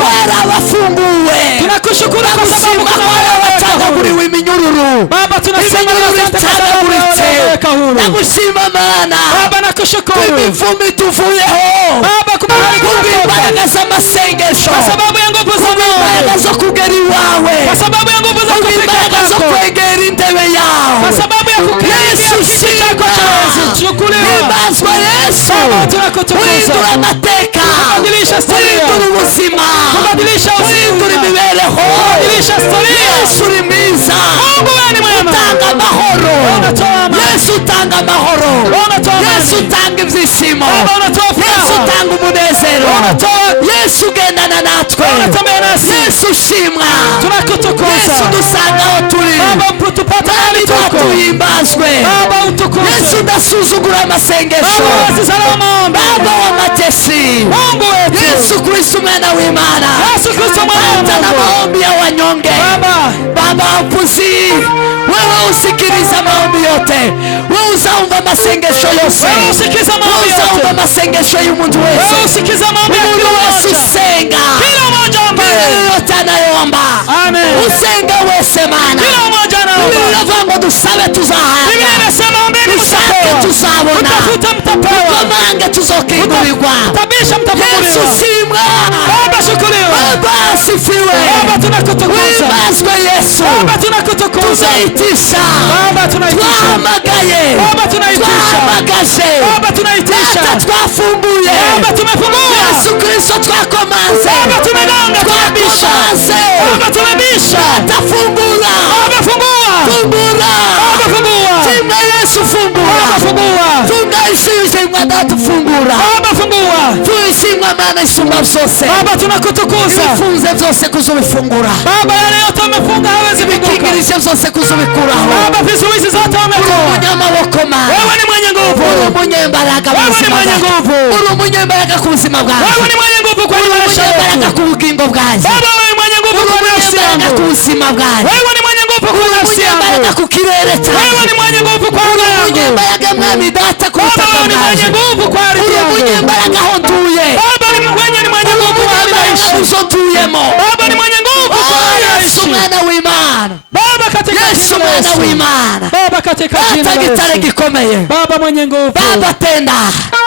Wera abafunguwe. tunakushukuru kwa sababu Ndagushima kuna wera wale abacagaguriwe iminyururu. Baba tunasema Iminyururu asante kwa sababu itagaguritse. unaweka huru Ndagushima Mana. Baba nakushukuru Imivumi tuvuyeho. Baba kumahali Imbaraga z'amasengesho. kwa sababu ya nguvu za Imbaraga Mungu zo kugera iwawe. kwa sababu ya nguvu za kufika Imbaraga zo kwako kwegera intebe yawe. kwa sababu ya kukaribia Yesu kiti chako cha enzi chukuliwa Himbazwa Yesu. Baba tunakutukuza Uhindura amateka. kubadilisha historia Uhindura ubuzima. kubadilisha Uhindura uzima imibereho. kubadilisha historia Yesu uri mwiza. Mungu wewe ni mwema Utanga amahoro. unatoa amani Yesu utanga amahoro. unatoa Yesu amani utanga ibyishimo. Baba unatoa Yesu furaha utanga umunezero. unatoa Yesu ugendana natwe. unatembea nasi Yesu ushimwa. tunakutukuza Yesu dusanga aho turi. Baba tupata hali tuko tuhimbazwe. Baba utukuze Yesu udasuzugura amasengesho. Baba wasizana maombi Baba w'amatesi. Mungu wetu Yesu Kristo umwana w'Imana. Yesu Kristo mwana wa Hata na Mungu maombi ya wanyonge. Baba Baba wapuzi, wewe usikiliza maombi yote. Wewe uzaumva masengesho yose. wewe usikiza maombi Wewe uzaumva yote masengesho y'umuntu wese. wewe usikiza maombi ya Umuntu kila wese mmoja usenga. kila mmoja Kila ambaye yote anayoomba. amen Usenga wese mana. kila mmoja Biblia anaomba inavuga ngo dusabe Biblia tuzahabwa. inasema ombeni Dushake mtapewa tuzabona. utafuta mtapewa Tukomange tuzokingurirwa. utabisha Yesu mtafunguliwa simwa. Baba shukuriwa Baba asifiwe. Baba tunakutukuza Wimbazwe Yesu. Baba tunakutukuza Tuzaitisha. Baba tunaitisha Twahamagaye. Baba tunaitisha Twahamagaje. Baba tunaitisha Data twafumbuye. Baba tumefungua Yesu Kristo twakomanze. Baba tumegonga tumebisha Twakomanze. Baba tumebisha Data fungura. Baba fungua Fungura. Baba fungua Simba Yesu fungura. Baba fungua Funga ishimwa data fungura. Baba fungua Tuishimwa Mana isumba byose. Baba tunakutukuza Ibifunze byose kuzubifungura. Baba yale yote umefunga hawezi kufunga Ibikingirije byose kuzubikuraho. Baba vizuizi zote Uri umetoa umunyamaboko Mana. wewe ni mwenye nguvu Uri umunyembaraga mu wewe ni buzima mwenye bwacu. nguvu Uri umunyembaraga ku buzima wewe bwacu. ni mwenye nguvu kwa Uri maisha umunyembaraga yetu ku bugingo bwacu. Baba wewe ni mwenye nguvu Uri kwa nafsi umunyembaraga yangu ku buzima bwacu. wewe ni mwenye nguvu kwa Uri nafsi umunyembaraga yangu ku kirere cyacu. wewe ni mwenye nguvu kwa Uri anga yangu umunyembaraga mwami data ku Baba butaka wewe ni mwenye bwacu. nguvu kwa ardhi Uri yangu umunyembaraga aho ntuye. Baba ni mwenye Uri nguvu kwa ardhi umunyembaraga naishi uzo ntuyemo. Baba ni mwenye nguvu kwa ardhi Yesu naishi mwana w'Imana. Baba katika Yesu jina la mwana Yesu w'Imana. Baba katika jina Data la gitare Yesu gikomeye. Baba mwenye nguvu Baba tenda.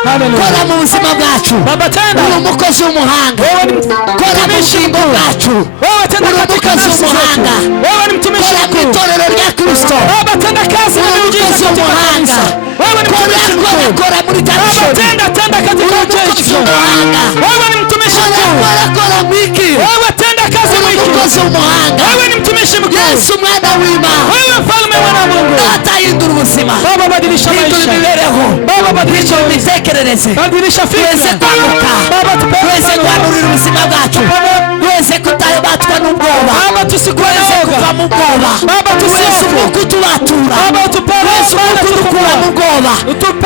Hallelujah. Kora mu buzima bwacu. Baba tenda Uri umukozi w'umuhanga. wewe ni Kora mu bugingo bwacu. wewe tenda Uri katika umukozi nafsi zetu w'umuhanga. wewe ni mtumishi Kora mu mkuu itorero rya Kristo. Baba tenda kazi na Uri miujiza umukozi katika w'umuhanga. kanisa wewe ni mtumishi mkuu Kora muri Baba Jackson. tenda katika Uri umukozi ujeshi w'umuhanga. wewe ni mtumishi mkuu Kora mwiki. wewe tenda kazi Uri mwiki umukozi w'umuhanga. wewe ni mtumishi mkuu Yesu mwana w'Imana. wewe mfalme wa Mungu Data hindura ubuzima. Baba badilisha Hindura maisha imibereho. Baba badilisha Hindura imitekerereze. badilisha Twese fikra kwamuka. Baba Twese tupende kwanurira ubuzima bwacu. Twese kutayobatwa n'ubwoba. Baba tusikuwe na Twese woga kuva mu bwoba. Baba Twese tusihofu umwuka utubatura. Baba tupende Twese umwuka udukura mu bwoba.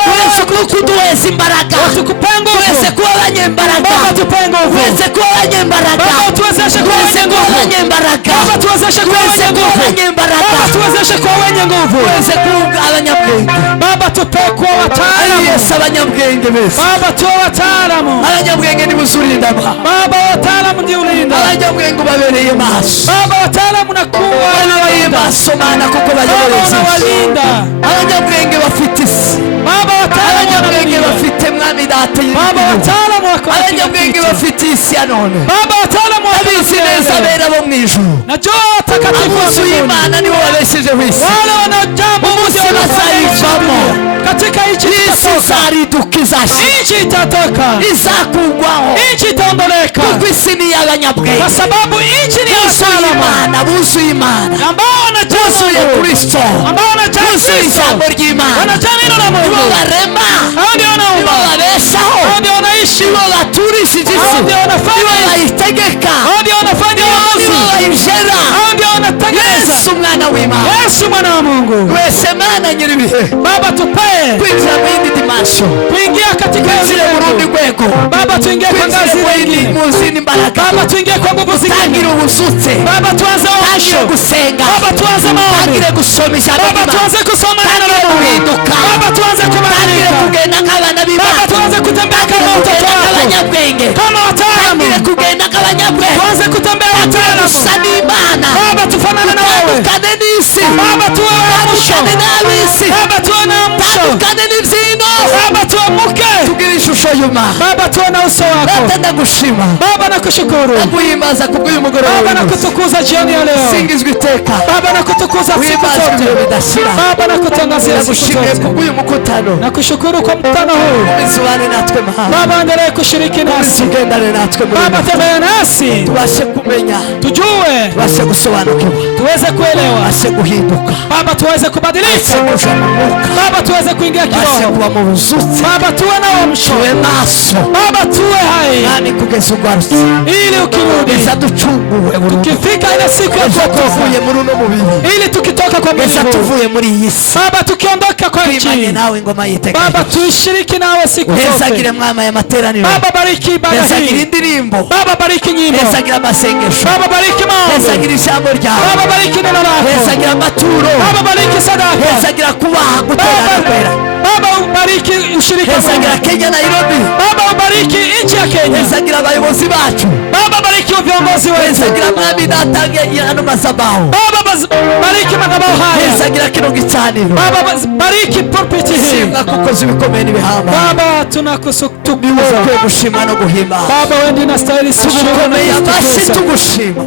Twese umwuka uduheza imbaraga. tukupe nguvu Twese kuba abanyembaraga. Baba tupe nguvu Twese kuba abanyembaraga. Baba tuwezeshe kuwa Twese wenye kuba nguvu abanyembaraga. Baba tuwezeshe kuwa Twese wenye kuba nguvu abanyembaraga. Baba tuwezeshe kuwa wenye nguvu Twese kuba abanyabwenge. Baba tupe kuwa wataalamu Yesu abanyabwenge bese. Baba tuwe wataalamu Abanyabwenge nibuzurinda ba. Baba wataalamu ndio ulinda Abanyabwenge ubabereye maso. Baba wataalamu na kuwa Babereye maso Mana kuko Baba bayoboreza. unawalinda Abanyabwenge bafite isi. Baba wataalamu Abanyabwenge wanalinda bafite mwami data Baba y'ibintu. wataalamu wako abanyabwenge bafite isi ya none Baba wataalamu wa abizi neza abera bo mu ijuru najua watakatifu wa abuzuye mbinguni Imana nibo babeshejeho isi wale wanajambo umunsi mmoja bazayivamo katika nchi isi itatoka izariduka izashira nchi itatoka izakugwaho nchi itaondoleka kuko isi ni iy'abanyabwenge kwa sababu nchi ni ya buzuye wataalamu Imana buzuye Imana ambao wanajaa buzuye Mungu Kristo ambao wanajaa buzuye Kristo ijambo ry'Imana wanajaa neno la nibo Mungu barema hao ndio nibo wanaumba babeshaho hao ndio wanaishi nibo baturishije isi hao ndio nibo wanafanya bayitegeka hao ndio wanafanya nibo uamuzi bayijera hao ndio wanatengeneza Yesu umwana w'Imana Yesu mwana wa Mungu wese Mana nyiribihe Baba tupee kwinjira mu yindi dimension kuingia katika kwinjira mu rundi rwego Baba tuingie kwa ngazi nyingine mu zindi mbaraga Baba tuingie kwa nguvu zingine tangira ubusutse Baba tuanze tangire uamsho gusenga Baba tuanze maombi tangire gusoma ijambo Baba ry'Imana tuanze kusoma neno la tangire Mungu guhinduka Baba tuanze tangire kubadilika kugenda nk'abana Baba b'Imana tuanze kutembea tangire kama watoto kugenda wako nk'abanyabwenge kama wataalamu tangire kugenda nk'abanyabwenge tuanze kutembea tangire wataalamu gusa n'Imana Baba tufanane na wewe tandukane n'isi Baba tuwe uamsho tandukane n'ab'isi Baba tuwe na uamsho tandukane n'ibyino Baba tuamuke tugire ishusho y'Imana Baba tuwe na uso wako Data ndagushima Baba nakushukuru ndaguhimbaza kubw'uyu mugoroba Baba w'uyu munsi. nakutukuza jioni ya leo singizwa iteka Baba nakutukuza siku wimbaza zote ibyo bidashira Baba nakutangazia siku ndagushimiye zote kubw'uyu mukutano nakushukuru kwa mkutano huu izubane natwe mahanga Baba endelee kushiriki nasi tugendane natwe muri Baba tembea nasi tubashe kumenya tujue tubashe gusobanukirwa tuweze kuelewa tubashe guhinduka Baba tuweze kubadilika tubashe kuja mu mwuka Baba tuweze kuingia tubashe kiroho kuba mu buzutse Baba tuwe na uamsho tube maso Baba tuwe hai kandi kugeza ugarutse ili ukirudi geza ducunguwe burundu tukifika ile siku ya geza kuokoka tuvuye muri uno mubiri ili tukitoka kwa geza Mungu tuvuye muri iyi si Baba tukiondoka kwa twimanye nchi nawe ingoma yiteka Baba tuishiriki nawe siku hezagire zote mwama ya materaniro Baba bariki ibada hezagire hii indirimbo Baba bariki nyimbo hezagire amasengesho Baba bariki maombi hezagire ijambo ryawe Baba bariki neno lako hezagire amaturo Baba bariki sadaka hezagire kubaha guterana kwera Baba ubariki ushirika hezagire Kenya Nairobi Baba ubariki nchi ya Kenya hezagire abayobozi bacu Baba bariki viongozi wetu hezagire mwami datange ano masabaho Baba bariki madhabahu haya hezagire kino gicaniro Baba bariki pulpiti hii shimwa kuko zibikomeye n'ibihamba Baba tunakutukuza niwe gushima no guhimba Baba wewe ndiye unastahili sifa tugukomeye na amashyi kutukuza tugushima